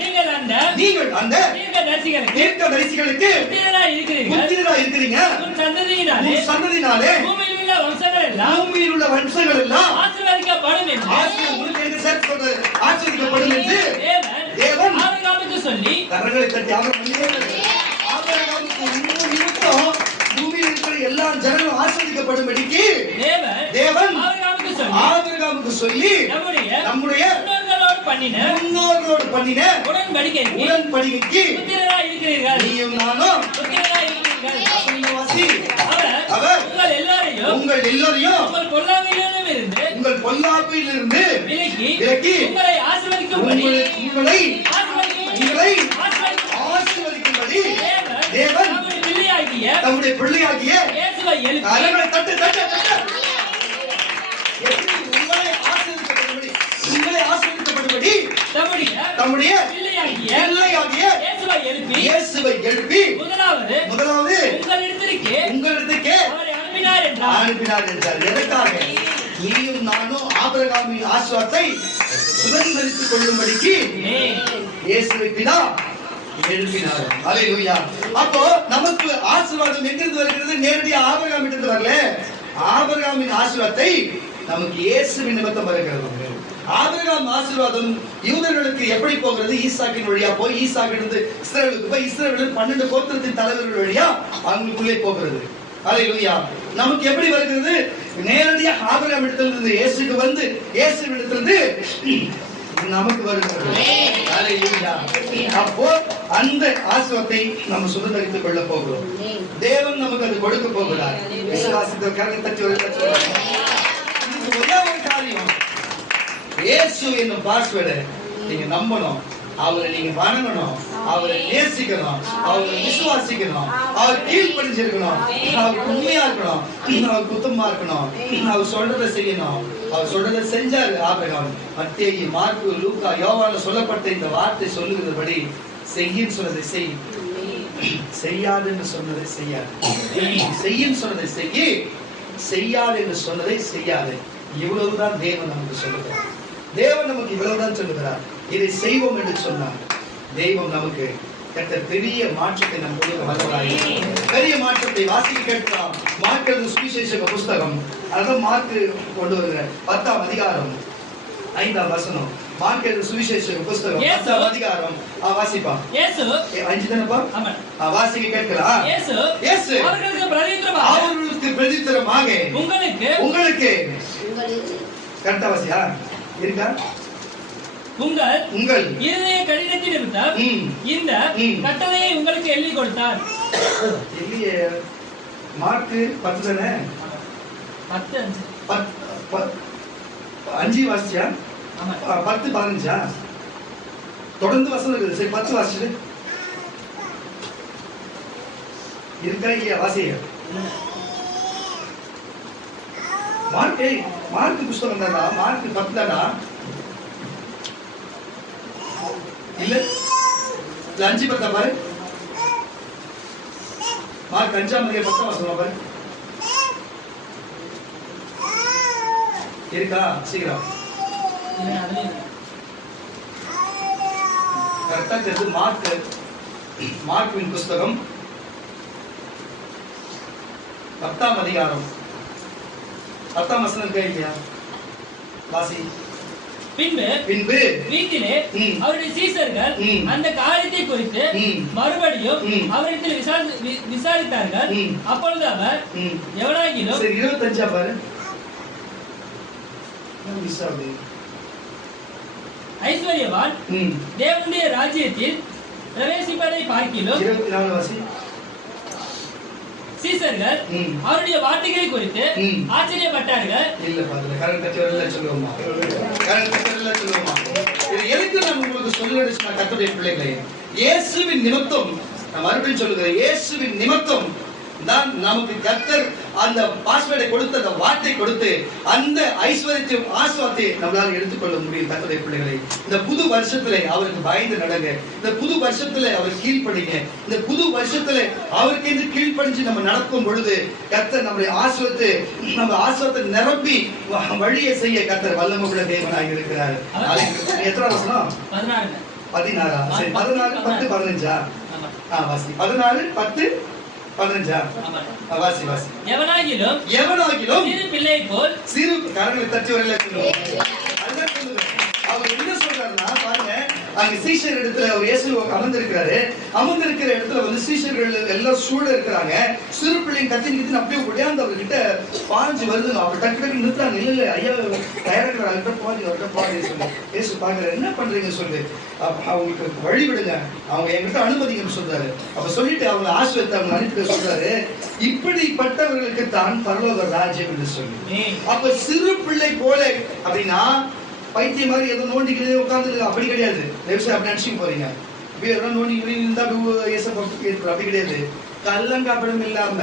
நீங்கள் அந்த தீர்க்கதரிசிகளுக்கு புத்திரராய் இருக்கிறீங்க. உன் சந்ததியினாலே பூமியில் உள்ள வம்சங்கள் எல்லாம் ஆசீர்வதிக்கப்படும் என்று தேவன் ஆபிரகாமுக்கு சொல்லி கரங்களை தட்டி ஆபிரகாமுக்கு நிமித்தம் பூமியில் இருக்கிற எல்லா ஜனங்களும் ஆசீர்வதிக்கப்படும்படிக்கு தேவன் ஆபிரகாமுக்கு சொல்லி நம்முடைய முன்னோர்களோடு பண்ணின உடன்படிக்கைக்கு நீயும் நானும் அவர் உங்கள் எல்லோரையும் உங்கள் பொல்லாப்பிலிருந்து விலக்கி உங்களை ஆசீர்வதிக்கும்படி தேவன் தம்முடைய பிள்ளையாகிய கரங்களை தட்டு உங்களை ஆசீர்வதிக்கப்படும்படி தம்முடைய பிள்ளையாகிய இயேசுவை எழுப்பி முதலாவது உங்களிடத்துக்கே அனுப்பினார் என்றார். எதற்காக? நீயும் நானும் ஆபிரகாமின் ஆசீர்வாதத்தை சுதந்திரித்துக் கொள்ளும்படிக்கு இயேசுவை பிதா எழுப்பினார். அல்லேலூயா. அப்போ நமக்கு ஆசீர்வாதம் எங்கிருந்து வருகிறது? நேரடியாக ஆபிரகாமிடமிருந்து வரல. ஆபிரகாமின் ஆசீர்வாதத்தை நமக்கு இயேசுவின் நிமித்தம் வருகிறது. ஆபிரகாம் ஆசீர்வாதம் யூதர்களுக்கு எப்படி போகிறது? ஈசாக்கின் வழியா போய் ஈசாக்கிலிருந்து இஸ்ரவேலுக்கு போய் இஸ்ரவேலில் 12 கோத்திரத்தின் தலைவர்கள் வழியா அவங்களுக்குள்ளே போகிறது. அல்லேலூயா. நமக்கு எப்படி வருகிறது? நேரடியாக ஆபிரகாம் இடத்திலிருந்து இயேசுக்கு வந்து இயேசுவிடத்திலிருந்து நமக்கு வருகிறது. அல்லேலூயா. அப்போ அந்த ஆசீர்வாதத்தை நம்ம சுதந்திரித்துக் கொள்ள போகிறோம். தேவன் நமக்கு அது கொடுக்க போகிறார். விசுவாசத்தில் கரங்களை தட்டி ஒரே ஒரு காரியம், இயேசு என்னும் பாஸ்வேர்டை நீங்க நம்பணும். அவரை நீங்க வணங்கணும், அவரை நேசிக்கணும், அவரை விசுவாசிக்கணும், அவர் கீழ்ப்படிஞ்சிருக்கணும், அவர் உண்மையா இருக்கணும், அவர் குத்தமா இருக்கணும், அவர் சொல்றதை செய்யணும். அவர் சொல்றதை செஞ்சாரு ஆபிரகாம். மத்தேயு, மார்க்கு, லூக்கா, யோவான்ல சொல்லப்பட்ட இந்த வார்த்தை சொல்லுகிறபடி செய்யின்னு சொன்னதை செய், செய்யாது என்று சொன்னதை செய்யாது, செய்யின்னு சொன்னதை செய்யி, செய்யாது என்று சொன்னதை செய்யாது. இவ்வளவுதான் தேவன் நமக்கு சொல்லுகிறார். தேவன் நமக்கு இவ்வளவுதான் சொல்லுகிறார். இதை செய்வோம் என்று சொன்னார். தெய்வம் நமக்கு பெரிய மாற்றத்தை நம் கொடுக்க வல்லவராய். பெரிய மாற்றத்தை வாசிக்க கேட்கலாம். மார்க் எழுதின சுவிசேஷ புஸ்தகம், அதான் மார்க் கொண்டு வருகிற 10ஆம் அதிகாரம் 5ஆம் வசனம். மார்க் எழுதின சுவிசேஷ புஸ்தகம் 10ஆம் அதிகாரம் வாசிப்பா. இயேசு 5 தானப்பா? ஆமா. வாசிக்க கேட்கலாம். இயேசு அவர்களுக்கு பிரதித்திரமாக உங்களுக்கு கரெக்டா வாசியா இருக்கா? உங்கள் இருதய கடினத்தின் நிமித்தம் இந்த கட்டளையை உங்களுக்கு எழுதி கொடுத்தார். இல்லையே, மார்க் 10 தானே? 5 வாசிச்சா? 10 15 தொடர்ந்து வசனம் இருக்குது. சரி 10 வாசிச்சு இருக்கா இல்லையா? வாசிங்க. மார்க் புஸ்தகம் தானா? மார்க் 10 தானா? இல்ல 5 10 பாரு. மார்க் 5ஆம் அதிகாரம் 10ஆம் வசனம் பாரு. இருக்கா? சீக்கிரம் கரெக்டா தெரியுது. மார்க்கின் புஸ்தகம் 10ஆம் அதிகாரம் 10ஆம் வசனம் இருக்கா இல்லையா? வாசி. பின்பு வீட்டிலே அவருடைய சீசர்கள் அந்த காரியத்தை குறித்து மறுபடியும் அவரிடத்தில் விசாரித்தார்கள். அப்பொழுது அவர் எவனாகிலும் 25 பாரு. ஐஸ்வர்யவான் தேவனுடைய ராஜ்யத்தில் பிரவேசிப்பதை பார்க்கிலும் 24 வாசி. சீசர்கள் அவருடைய வார்த்தைகளை குறித்து ஆச்சரியப்பட்டார்கள். இல்ல பாருங்க, கரண்ட் கச்சவரல்ல சொல்லுவோமா, கரண்ட் கச்சவரல்ல சொல்லுவோமா. இது எதுக்கு நான் உங்களுக்கு சொல்லுறேன்னா, கர்த்தருடைய பிள்ளைகளே, இயேசுவின் நிமித்தம், நான் மறுபடியும் சொல்லுகிறேன், இயேசுவின் நிமித்தம் தான் நமக்கு கர்த்தர் அந்த பாஸ்வேர்டை கொடுத்து, அந்த வார்த்தை கொடுத்து, அந்த ஐஸ்வர்யத்தையும் ஆசீர்வாதத்தை நம்மளால எடுத்துக்கொள்ள முடியும். கர்த்தருடைய பிள்ளைகளே, இந்த புது வருஷத்துல அவருக்கு பயந்து நடங்க. இந்த புது வருஷத்துல அவர் கீழ்ப்படிங்க. இந்த புது வருஷத்துல அவருக்கு என்று கீழ்ப்படிஞ்சு நம்ம நடக்கும் பொழுது கர்த்தர் நம்முடைய ஆசீர்வாதத்தை நிரப்பி வழியை செய்ய கர்த்தர் வல்லமையுள்ள தேவனாக இருக்கிறார். எத்தனை வசனம்? 16. சரி, 14, 10, 15. வாசி. 14, 10, 15. வாசி. எவனாகிலும் சிறு பிள்ளை போல் சிறு கரங்களை தட்டி வரல சொல்லுவோம். அவர் என்ன சொல்றாருன்னா, பாருங்க, அங்க சீஷர் இடத்துல அவர் இயேசு அமர்ந்திருக்கிறாரு. அமர்ந்திருக்கிற இடத்துல வந்து சீஷர்கள் எல்லாம் சூழ இருக்கிறாங்க. சிறு பிள்ளைங்க கத்தின்னு அப்படியே ஒடியாந்து அவர்கிட்ட பாஞ்சு வருது. அவர் டக்கு நிறுத்தாங்க. இல்ல ஐயா தயாராக அவர்கிட்ட பாருங்க சொல்லு. இயேசு பாக்குற என்ன பண்றீங்கன்னு சொல்லு, அவங்களுக்கு வழி விடுங்க, அவங்க என்கிட்ட அனுமதிங்கன்னு சொல்றாரு. அப்ப சொல்லிட்டு அவங்க ஆசீர்வாதத்தை அவங்க அனுப்பிட்டு சொல்றாரு, இப்படிப்பட்டவர்களுக்கு தான் பரலோக ராஜ்யம் என்று சொல்லி. அப்ப சிறு பிள்ளை போல அப்படின்னா பைத்தியம் மாதிரி ஏதோ நோண்டிக்கிட்டு உட்காந்துருக்கு அப்படி கிடையாது. அப்படி நினைச்சுக்க போறீங்க. நோண்டிக்கிட்டு இருந்தா அப்படி கிடையாது. கள்ளங்காப்படம் இல்லாம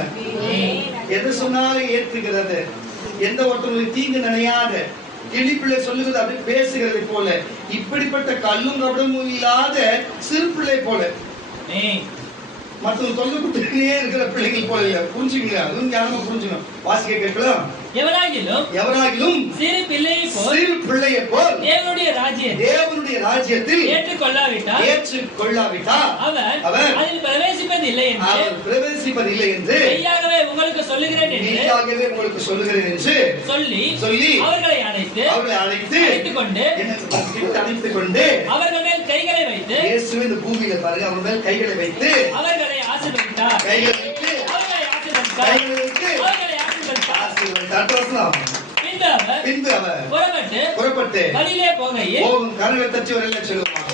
எது சொன்னாலும் ஏற்றுக்கிறது, எந்த ஒருத்தவங்களுக்கு தீங்கு நினையாத, கிளிப்பிள்ளை சொல்லுகிறது அப்படி பேசுகிறது போல, இப்படிப்பட்ட கல்லும் கபடமும் இல்லாத சிறு பிள்ளை போல, மற்றவங்க தொல்லை கொடுத்துட்டே இருக்கிற பிள்ளைகள் போல இல்ல. புரிஞ்சுக்கங்க, அதுவும் ஞானமா புரிஞ்சுக்கணும். வாசிக்க கேட்கலாம். எவராகிலும் சிறு பிள்ளையை போல் தேவனுடைய ராஜ்யத்தில் ஏற்றுக்கொள்ளாவிட்டால் அவர் அதில் பிரவேசிப்பதில்லை என்று மெய்யாகவே உங்களுக்கு சொல்லுகிறேன் என்று சொல்லி அவர்களை அழைத்துக் கொண்டு அவர்கள் மேல் கைகளை வைத்து, இயேசு இந்த பூமியில பாருங்க, அவர்கள் மேல் கைகளை வைத்து அவர்களை ஆசீர்வதித்தார். பின்பு அவர் புறப்பட்டு வழியிலே போகும். கரங்களை தட்டி வரல சொல்லுவாங்க.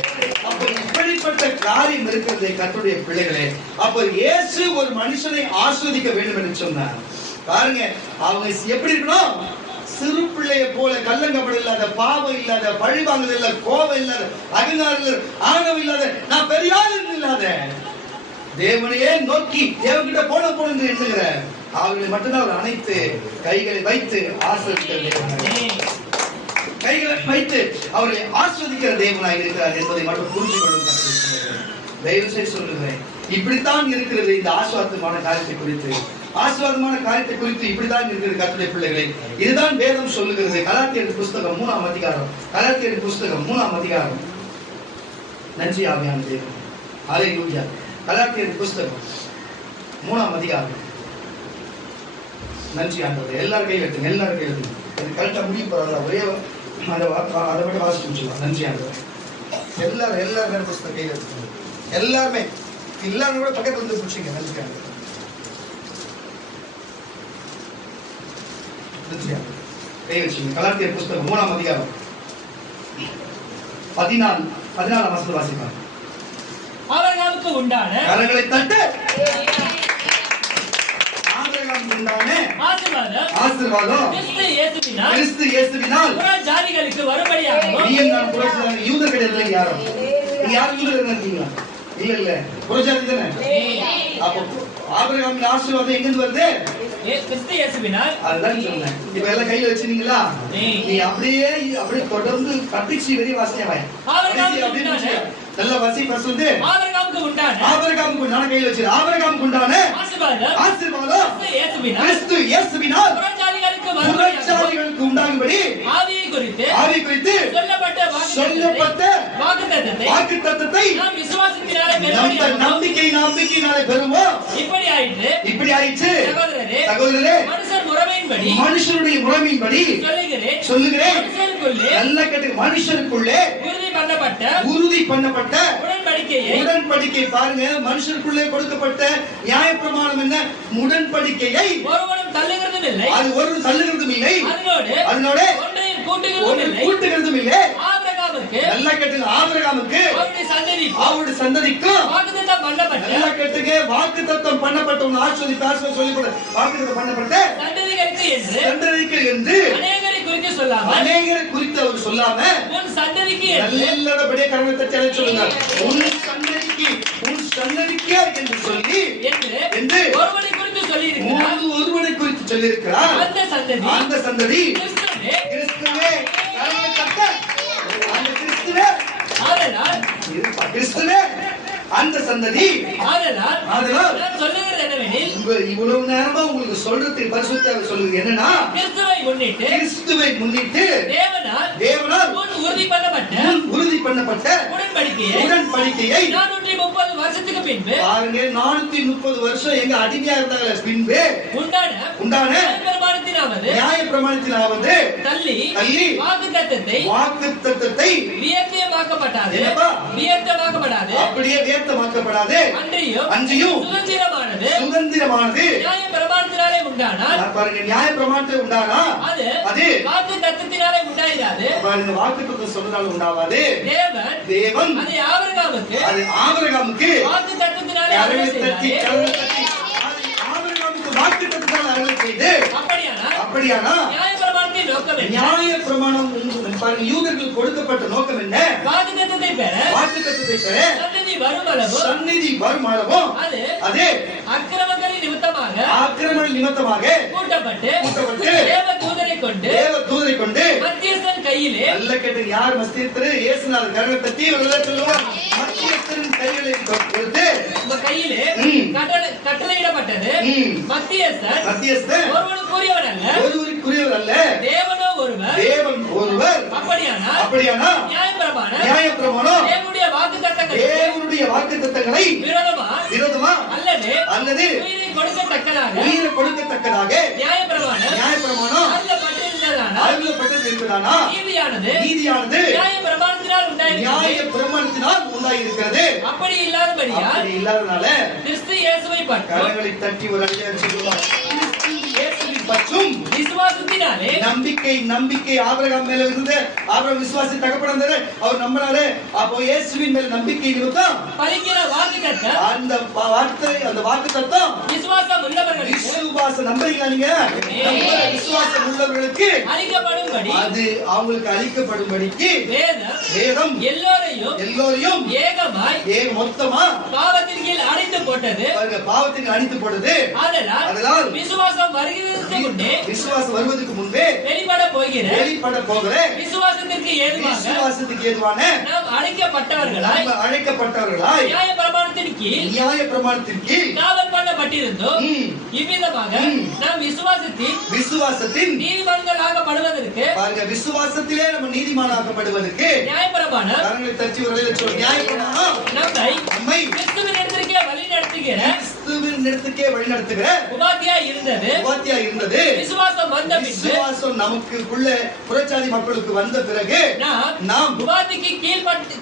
அப்ப இப்படிப்பட்ட காரியம் இருக்கிறது கர்த்தருடைய பிள்ளைகளே. அப்ப இயேசு ஒரு மனுஷனை ஆஸ்வதிக்க வேண்டும் என்று சொன்னார். பாருங்க, அவங்க எப்படி இருக்கணும்? சிறு பிள்ளைய போல, கள்ளங்கபடம் இல்லாத, பாவம் இல்லாத, பழிவாங்குதல் இல்ல, கோபம் இல்லாத, அகங்காரம் ஆணவம் இல்லாத, நான் பெரியார் இல்லாத, தேவனையே நோக்கி தேவன்கிட்ட போன எண்ணுகிற அவர்களை மட்டும்தான் அவர் அனைத்து கைகளை வைத்து ஆசீர்வதிக்கிற அவர்களை ஆஸ்வதிக்கிற தேவனாய் இருக்கிறார் என்பதை மட்டும் புரிஞ்சு கொள்ளுங்க. தயவு செய்து சொல்லுகிறேன், இப்படித்தான் இருக்கிறது இந்த ஆசீர்வாதமான காரியத்தை குறித்து. இப்படித்தான் இருக்கிறது கர்த்தருடைய பிள்ளைகளை. இதுதான் வேதம் சொல்லுகிறது. கலாத்தியர் புஸ்தகம் 3ஆம் அதிகாரம். நன்றி ஆவியான தேவன். ஹல்லேலூயா. கலாத்தியர் புஸ்தகம் 3ஆம் அதிகாரம். நன்றி ஆண்டவரே. எல்லாரும் கையில் எடுத்துங்க. அது கரெக்டா முடியும் போறாங்க. ஒரே அதை மட்டும் வாசிச்சு முடிச்சுக்கலாம். நன்றி ஆண்டவரே. எல்லாரும் புஸ்தகம் கையில் எடுத்துங்க. எல்லாரும் கூட பக்கத்துல வந்து பிடிச்சிங்க. நன்றி ஆண்டவரே. கலாத்தியர் புஸ்தகம் 3ஆம் அதிகாரம் 14 வசனம் வாசிப்பாங்க. ஆபிரகாமுக்கு உண்டான கரங்களை தட்டு. ஆபிரகாமுக்கு உண்டான ஆசீர்வாதம் கிறிஸ்து இயேசுவினால் புறஜாதிகளுக்கு வரும்படியாகவும். நீ நான் புறஜாதி யூதர் கிடையாது. யாரும் யூதர் இருக்கீங்களா? இல்ல புறஜாதி தானே. அப்ப ஆபிரகாமின் ஆசீர்வாதம் எங்கிருந்து வருது? கிறிஸ்து இயேசுவினால். அதுதான் சொன்னேன். இப்ப எல்லாம் கையில வச்சிருக்கீங்களா? நீ அப்படியே தொடர்ந்து கடைசி வரை வாசியவாய். நல்ல வாசி. ஃபர்ஸ்ட் வந்து ஆபிரகாமுக்கு உண்டான கையில வச்சிரு. ஆபிரகாமுக்கு உண்டான ஆசீர்வாதம் கிறிஸ்து இயேசுவினால் புறஜாதிகளுக்கு உண்டாகும்படி ஆவியை குறித்து சொல்லப்பட்ட வாக்குத்தத்தத்தை நாம் விசுவாசத்தினாலே நம்பிக்கையினாலே பெறுவோம். இப்படி ஆயிற்று சகோதரரே. மனுஷனுடைய முறைமையின்படி சொல்லுகிறேன். நல்ல கேட்டு மனுஷனுக்குள்ளே உறுதி பண்ணப்பட்ட உடன்படிக்கை. பாருங்க, மனுஷனுக்குள்ளே கொடுக்கப்பட்ட நியாயப்பிரமாணம் என்ன? உடன்படிக்கையை ஒருவனும் தள்ளுகிறதும் இல்லை, அது ஒருவரும் தள்ளுகிறதும் இல்லை, அதனோட கூட்டுகிறதும் இல்லை. நல்லா கேட்டுங்க, ஆபிரகாமுக்கு அவருடைய சந்ததிக்கும் நல்லா கேட்டுங்க, வாக்குத்தத்தம் பண்ணப்பட்ட ஒரு ஆசீர்வாதம் சொல்லி வாக்குத்தத்தம் பண்ணப்பட்ட சந்ததிக்கு என்று அநேகரை குறித்து அவர் சொல்லாம நல்லபடியா கரங்களை தட்டி சொல்லுங்க. உன் சந்ததிக்கு என்று சொல்லி என்று ஒருவனை குறித்து சொல்லி இருக்கிறார். அந்த சந்ததி கிறிஸ்துவே. கிறிஸ்துவே அந்த சந்ததி. இவ்வளவு நேரமா உங்களுக்கு சொல்றது பரிசுத்த சொல்லுது என்னன்னா, கிறிஸ்துவை முன்னிட்டு தேவனால் உறுதி பண்ணப்பட்ட உடன்படிக்கையை 430 வருஷத்துக்கு பின்பு பாருங்க, 430 வருஷம் எங்க அடிமையா இருந்தாங்க பின்பு உண்டான நியாயப்பிரமாணத்தினாவது தள்ளி வாக்குத்தத்தத்தை வியர்த்தமாக்கப்படாது, அப்படியே வியர்த்தமாக்கப்படாது, அன்றியும் சுதந்திரமானது நியாயப்பிரமாணத்தினாலே உண்டானால். பாருங்க, நியாயப்பிரமாணத்தில் உண்டானா அது வாக்குத்தத்தத்தினாலே உண்டாயிராது. பாருங்க, வாக்குத்தத்தம் சொன்னதால உண்டாவாது. தேவன் அது ஆபிரகாமுக்கு வாக்குத்தத்தத்தினாலே அருளை செய்து அப்படியானா நியாயப்பிரமாணம் பாருங்க, யூதர்களுக்கு கொடுக்கப்பட்ட நோக்கம் என்ன? வாக்குத்தத்தத்தை பெற சந்நிதி வரும் அளவும் அது அக்கிரமங்களின் நிமித்தமாக கூட்டப்பட்டு தேவதூதரை கொண்டு மத்தியஸ்தன் கையிலே நல்ல கேட்டு யார் மத்தியஸ்தர்? இயேசுநாதர் கரங்களை தட்டி சொல்லுவார். மத்தியஸ்தரின் கைகளை கொடுத்து கையிலே கட்டளையிடப்பட்டது. மத்தியஸ்தர் ஒருவனுக்குரியவர் அல்ல, தேவன் ஒருவர். அப்படியானா நியாயப்பிரமாணம் தேவனுடைய வாக்குத்தத்தங்களை விரோதமா அல்லது உயிரை கொடுக்கத்தக்கதாக நியாயப்பிரமாணம் அருளப்பட்டிருக்கிறதானா? நீதியானது நியாயப்பிரமாணத்தினால் உண்டாயிருக்கிறது. அப்படி இல்லாதனால கிறிஸ்து இயேசுவை கரங்களை தட்டி ஒரு அடியார் சொல்லுவார். பற்றும் விசுவாசத்தினாலே நம்பிக்கை ஆபிரகாம் மேல இருந்தது. ஆபிரகாம் விசுவாசி தகப்பனாரு, அவர் நம்பினாரு. அப்போ இயேசுவின் மேல நம்பிக்கை நிமித்தம் பலிக்கிற வாக்குத்தத்தம், அந்த வார்த்தை, அந்த வாக்குத்தத்தம் விசுவாசம் உள்ளவர்களுக்கு, விசுவாசம் நம்புறீங்களா நீங்க? விசுவாசம் உள்ளவர்களுக்கு அளிக்கப்படும்படி, அது அவங்களுக்கு அளிக்கப்படும்படிக்கு வேதம் எல்லோரையும் ஏகமாய் மொத்தமா பாவத்தின் கீழ் அடைத்து போட்டது. பாவத்தின் அழித்து போட்டது. அதனால் விசுவாசம் வருவதற்கு முன்பே வெளிப்பட போகிற விசுவாசத்திற்கு ஏதுவான நாம் அழைக்கப்பட்டவர்களாய் நியாயப்பிரமாணத்தின் கீழ் காவல் பண்ணப்பட்டிருந்தோம். இவ்விதமாக நாம் விசுவாசத்தின் நீதிமான்கள் ஆக்கப்படுவதற்கு, பாருங்க, விசுவாசத்திலே நம்ம நீதிமானாக்கப்படுவதற்கு நியாயப்பிரமாணம் நம்மை கிறிஸ்துவின் இடத்துக்கே வழி நடத்துகிற உபாத்தியாய் இருந்தது. விசுவாசம் நமக்குள்ள புறஜாதி மக்களுக்கு வந்த பிறகு நாம் உபாதிக்கு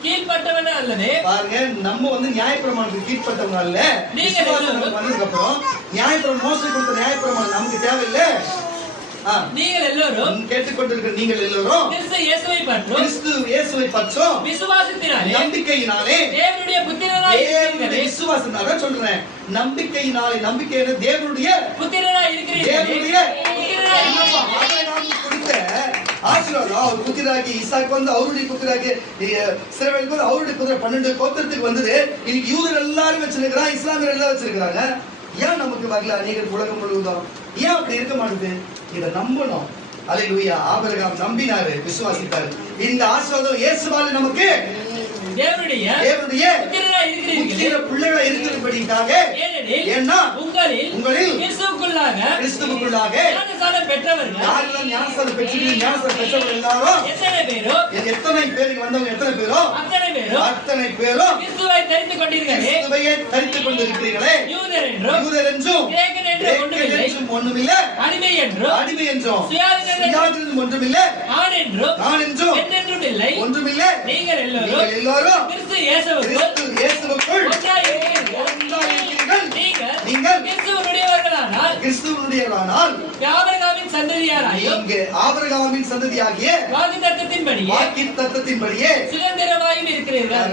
கீழ்ப்பட்டவன அல்லது, பாருங்க, நம்ம நியாயப்பிரமாணத்துக்கு கீழ்ப்பட்டவங்க அல்ல. வந்ததுக்கு அப்புறம் நியாயப்பிரமாணம் மோசடி கொடுத்த நியாயப்பிரமாணம் நமக்கு தேவையில்லை. நீங்கள் எல்லோரும் கேட்டுக்கொண்டிருக்கிற நீங்கள் எல்லோரும் கிறிஸ்து இயேசுவை பற்றும் விசுவாசத்தினாலே நம்பிக்கையினாலே தேவனுடைய புத்திரராய் விசுவாசத்தினால சொல்றேன். நம்பிக்கையினாலே தேவனுடைய புத்திரராய் இருக்கிறீர்கள். கொடுத்த ஆசீர்வாதம் அவர் புத்திராகி ஈசாக்கு அவருடைய புத்திராகி இஸ்ரவேலுக்கு அவருடைய புத்திர 12 கோத்திரத்துக்கு வந்தது. இன்னைக்கு யூதர் எல்லாரும் வச்சிருக்கிறான், இஸ்லாமியர் எல்லாம் வச்சிருக்கிறாங்க. ஏன் நமக்கு வரல? அநேகர் உலகம் முழுவதும் ஏன் அப்படி இருக்க மாட்டேது? இதை நம்பணும். அல்லேலூயா. ஆபிரகாம் நம்பினாரு, விசுவாசித்தாரு. இந்த ஆசீர்வாதம் இயேசுவால நமக்கு தேவனுடைய புத்திர பிள்ளைகளா இருக்கிறபடியாக ஏன்னா உங்களில் கிறிஸ்துவுக்குள்ளாக ஞானஸ்நானம் பெற்றவர்கள் யாரெல்லாம் ஞானஸ்நானம் பெற்றவர்கள் எல்லாரும் எத்தனை பேருக்கு வந்தவங்க அத்தனை பேரும் கிறிஸ்துவை தரித்துக் கொண்டிருக்கிறீர்களே. யூதர் என்றும் கிரேக்கன் ஒண்ணுமில்லை, அடிமை என்றும் சுயாதீனம் ஒன்றுமில்லை, ஆண் என்றும் ஒன்றுமில்லை. நீங்கள் எல்லாரும் கிறிஸ்து இயேசுவுக்குள் நீங்கள் கிறிஸ்துவுடையவர்களானால் ஆபிரகாமின் சந்ததியாகிய வாக்குத்தத்தத்தின்படியே சுதந்திரமாயும் இருக்கிறீர்கள்.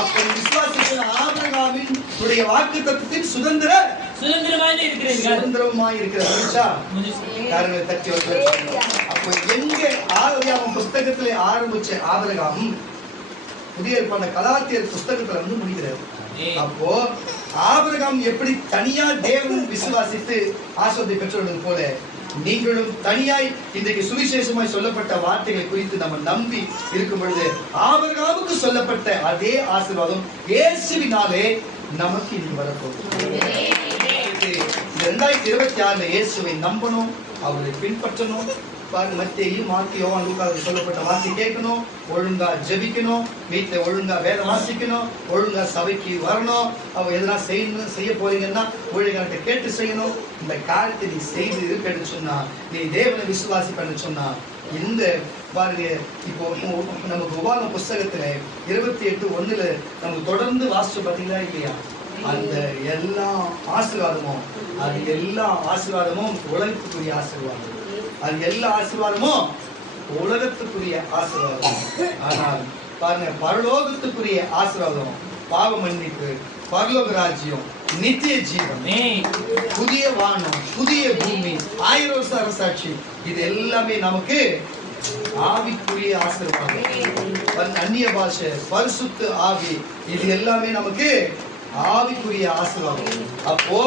அப்ப விசுவாசிக்கிற ஆபிரகாமின் வாக்குத்தத்தத்தின் சுதந்திரமாய் இருக்கிற காரணங்களை தட்டி அப்ப எங்க ஆதியாகமம் புஸ்தகத்திலே ஆரம்பிச்ச ஆபிரகாம் புதிய ஏற்பாடு கலாத்தியர் புஸ்தகத்துல வந்து முடிக்கிறார். அப்போ ஆபிரகாம் எப்படி தனியா தேவன் விசுவாசித்து ஆசீர்வாதத்தை பெற்றுள்ளது போல நீங்களும் தனியாய் இன்றைக்கு சுவிசேஷமாய் சொல்லப்பட்ட வார்த்தைகளை குறித்து நம்ம நம்பி இருக்கும் பொழுது ஆபிரகாமுக்கு சொல்லப்பட்ட அதே ஆசீர்வாதம் இயேசுவினாலே நமக்கு இனி வரப்போகுது. 2026 இயேசுவை நம்பணும், அவரை பின்பற்றணும். மத்தேயு, மார்க்கு, யோவான், லூக்கா சொல்லப்பட்ட வார்த்தை கேட்கணும், ஒழுங்கா ஜெபிக்கணும், வீட்டுல ஒழுங்கா வேலை வாசிக்கணும், ஒழுங்கா சபைக்கு வரணும். அவ எதனா செய்ய போறீங்கன்னா ஒழுங்காட்ட கேட்டு செய்யணும். இந்த காரியத்தை நீ செய்து இருக்கன்னு சொன்னா, நீ தேவனை விசுவாசிப்பன்னு சொன்னா, இந்த பாருங்க இப்போ நமக்கு உபாகம புஸ்தகத்துல 28:1 நமக்கு தொடர்ந்து வாசிச்சு பாத்தீங்களா இல்லையா? அந்த எல்லா ஆசீர்வாதமும் உலகத்துக்குரிய ஆசீர்வாதம், அது எல்லா ஆசீர்வாதமும் உலகத்துக்குரிய ஆசீர்வாதம். ஆனால் பாருங்க, பரலோகத்துக்குரிய ஆசீர்வாதம் பாவ மன்னிப்பு, பரலோக ராஜ்யம், நித்திய ஜீவன், புதிய வானம், புதிய பூமி, 1000 வருஷ அரசாட்சி, இது எல்லாமே நமக்கு ஆவிக்குரிய ஆசீர்வாதம். அந்நிய பாஷை, பரிசுத்த ஆவி, இது எல்லாமே நமக்கு ஆவிக்குரிய ஆசீர்வாதம். அப்போ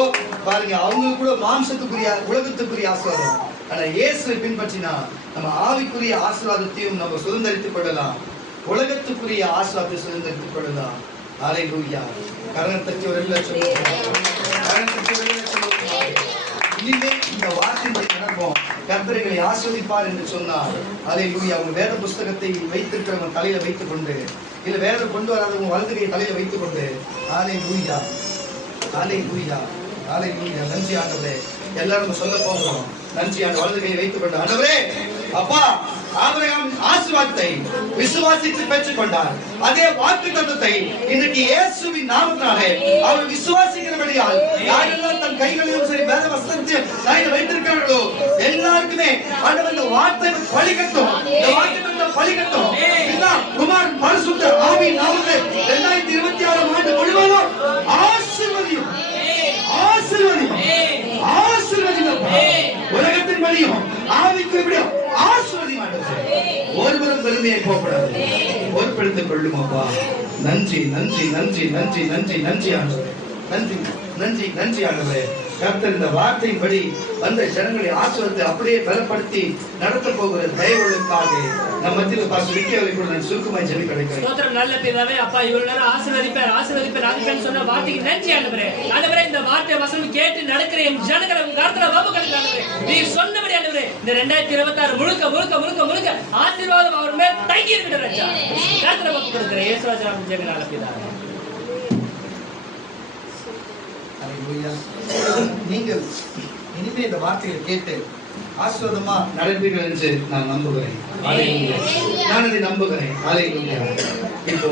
பாருங்க, அவங்க கூட மாம்சத்துக்குரிய உலகத்துக்குரிய ஆசீர்வாதம். ஆனா இயேசுவை பின்பற்றினா நம்ம ஆவிக்குரிய ஆசீர்வாதத்தையும் நம்ம சுதந்திரித்துக் கொள்ளலாம், உலகத்துக்குரிய ஆசீர்வாதத்தை சுதந்திரித்துக் கொள்ளலாம். அல்லேலூயா. கரணத்தட்டி ஒரு இனிமே இந்த வார்த்தையை நடப்போம். கர்த்தரை ஆசீர்வதிப்பார் என்று சொன்னார். அல்லேலூயா. அவங்க வேத புஸ்தகத்தை வைத்திருக்கிறவங்க தலையில வைத்துக் கொண்டு, இல்ல வேதம் கொண்டு வராதவங்க வலதுகையை தலையில வைத்துக் கொண்டு, அல்லேலூயா, அல்லேலூயா, அல்லேலூயா. நன்றி ஆண்டவரே. எல்லாரும் சொல்ல போகிறோம். நன்றி ஆண்டு வலதுகையை வைத்துக் கொண்டு, ஆண்டவரே அப்பா ஆபிரகாம் ஆசீர்வாதத்தை விசுவாசித்து பெற்றுக் கொண்டார். அதே வாக்குத்தத்தத்தை இன்றைக்கு இயேசுவின் நாமத்தினாலே அவர் விசுவாசிக்கிறபடியால் யாரெல்லாம் தன் கைகளிலும் சரி வேத வஸ்திரத்தையும் கையில் வைத்திருக்கிறார்களோ எல்லாருக்குமே ஆண்டவர் இந்த வார்த்தை பலிக்கட்டும், இந்த வார்த்தை பலிக்கட்டும். இதுதான் குமார் பரிசுத்த ஆவியின் நாமத்தில் 2026 ஆண்டு முழுவதும் ஆசீர்வதியும், ஆசீர்வதியும், ஆசீர்வதியும். உலகத்தின் படியும் ஆவிக்கு எப்படியும் ஆசீர்வதியும். ஒருவரும் பெருமையை போகப்படாது, பொறுப்பெடுத்துக் கொள்ளும் அப்பா. நன்றி, நன்றி, நன்றி, நன்றி, நன்றி, நன்றி ஆண்டவரே. நன்றி, நன்றி, நன்றி ஆண்டவரே. கர்த்தர் இந்த வார்த்தையின்படி வந்த ஜனங்களை ஆசீர்வாதத்தை அப்படியே பலப்படுத்தி நடத்த போகிற தயவுகளுக்காக நம்ம மத்தியில் பாஸ்டர் விக்கி அவர்களை கூட நான் சுருக்கமாய் ஜெபி கிடைக்கிறேன். ஸ்தோத்திரம் நல்ல பிதாவே. அப்பா இவ்வளவு நேரம் ஆசீர்வதிப்பார் சொன்ன வார்த்தைக்கு நன்றி ஆண்டவரே. ஆண்டவரே இந்த வார்த்தை வசனம் கேட்டு நடக்கிற என் ஜனங்களை உங்க கருத்துல வம்பு கணக்கு ஆண்டவரே, நீர் சொன்னபடி ஆண்டவரே இந்த 2026 முழுக்க முழுக்க முழுக்க முழுக்க ஆசீர்வாதம் அவர் மேல் தங்கி இருக்கிற ராஜா கருத்துல வம்பு கொடுக்கிற இயேசுராஜா ஜெகன் நல்ல பிதாவே. நீங்கள் இனிமே இந்த வார்த்தையை கேட்டு ஆசீர்வாதமா நடப்பீர்கள் என்று நான் நம்புகிறேன். நான் அதை நம்புகிறேன். இப்போ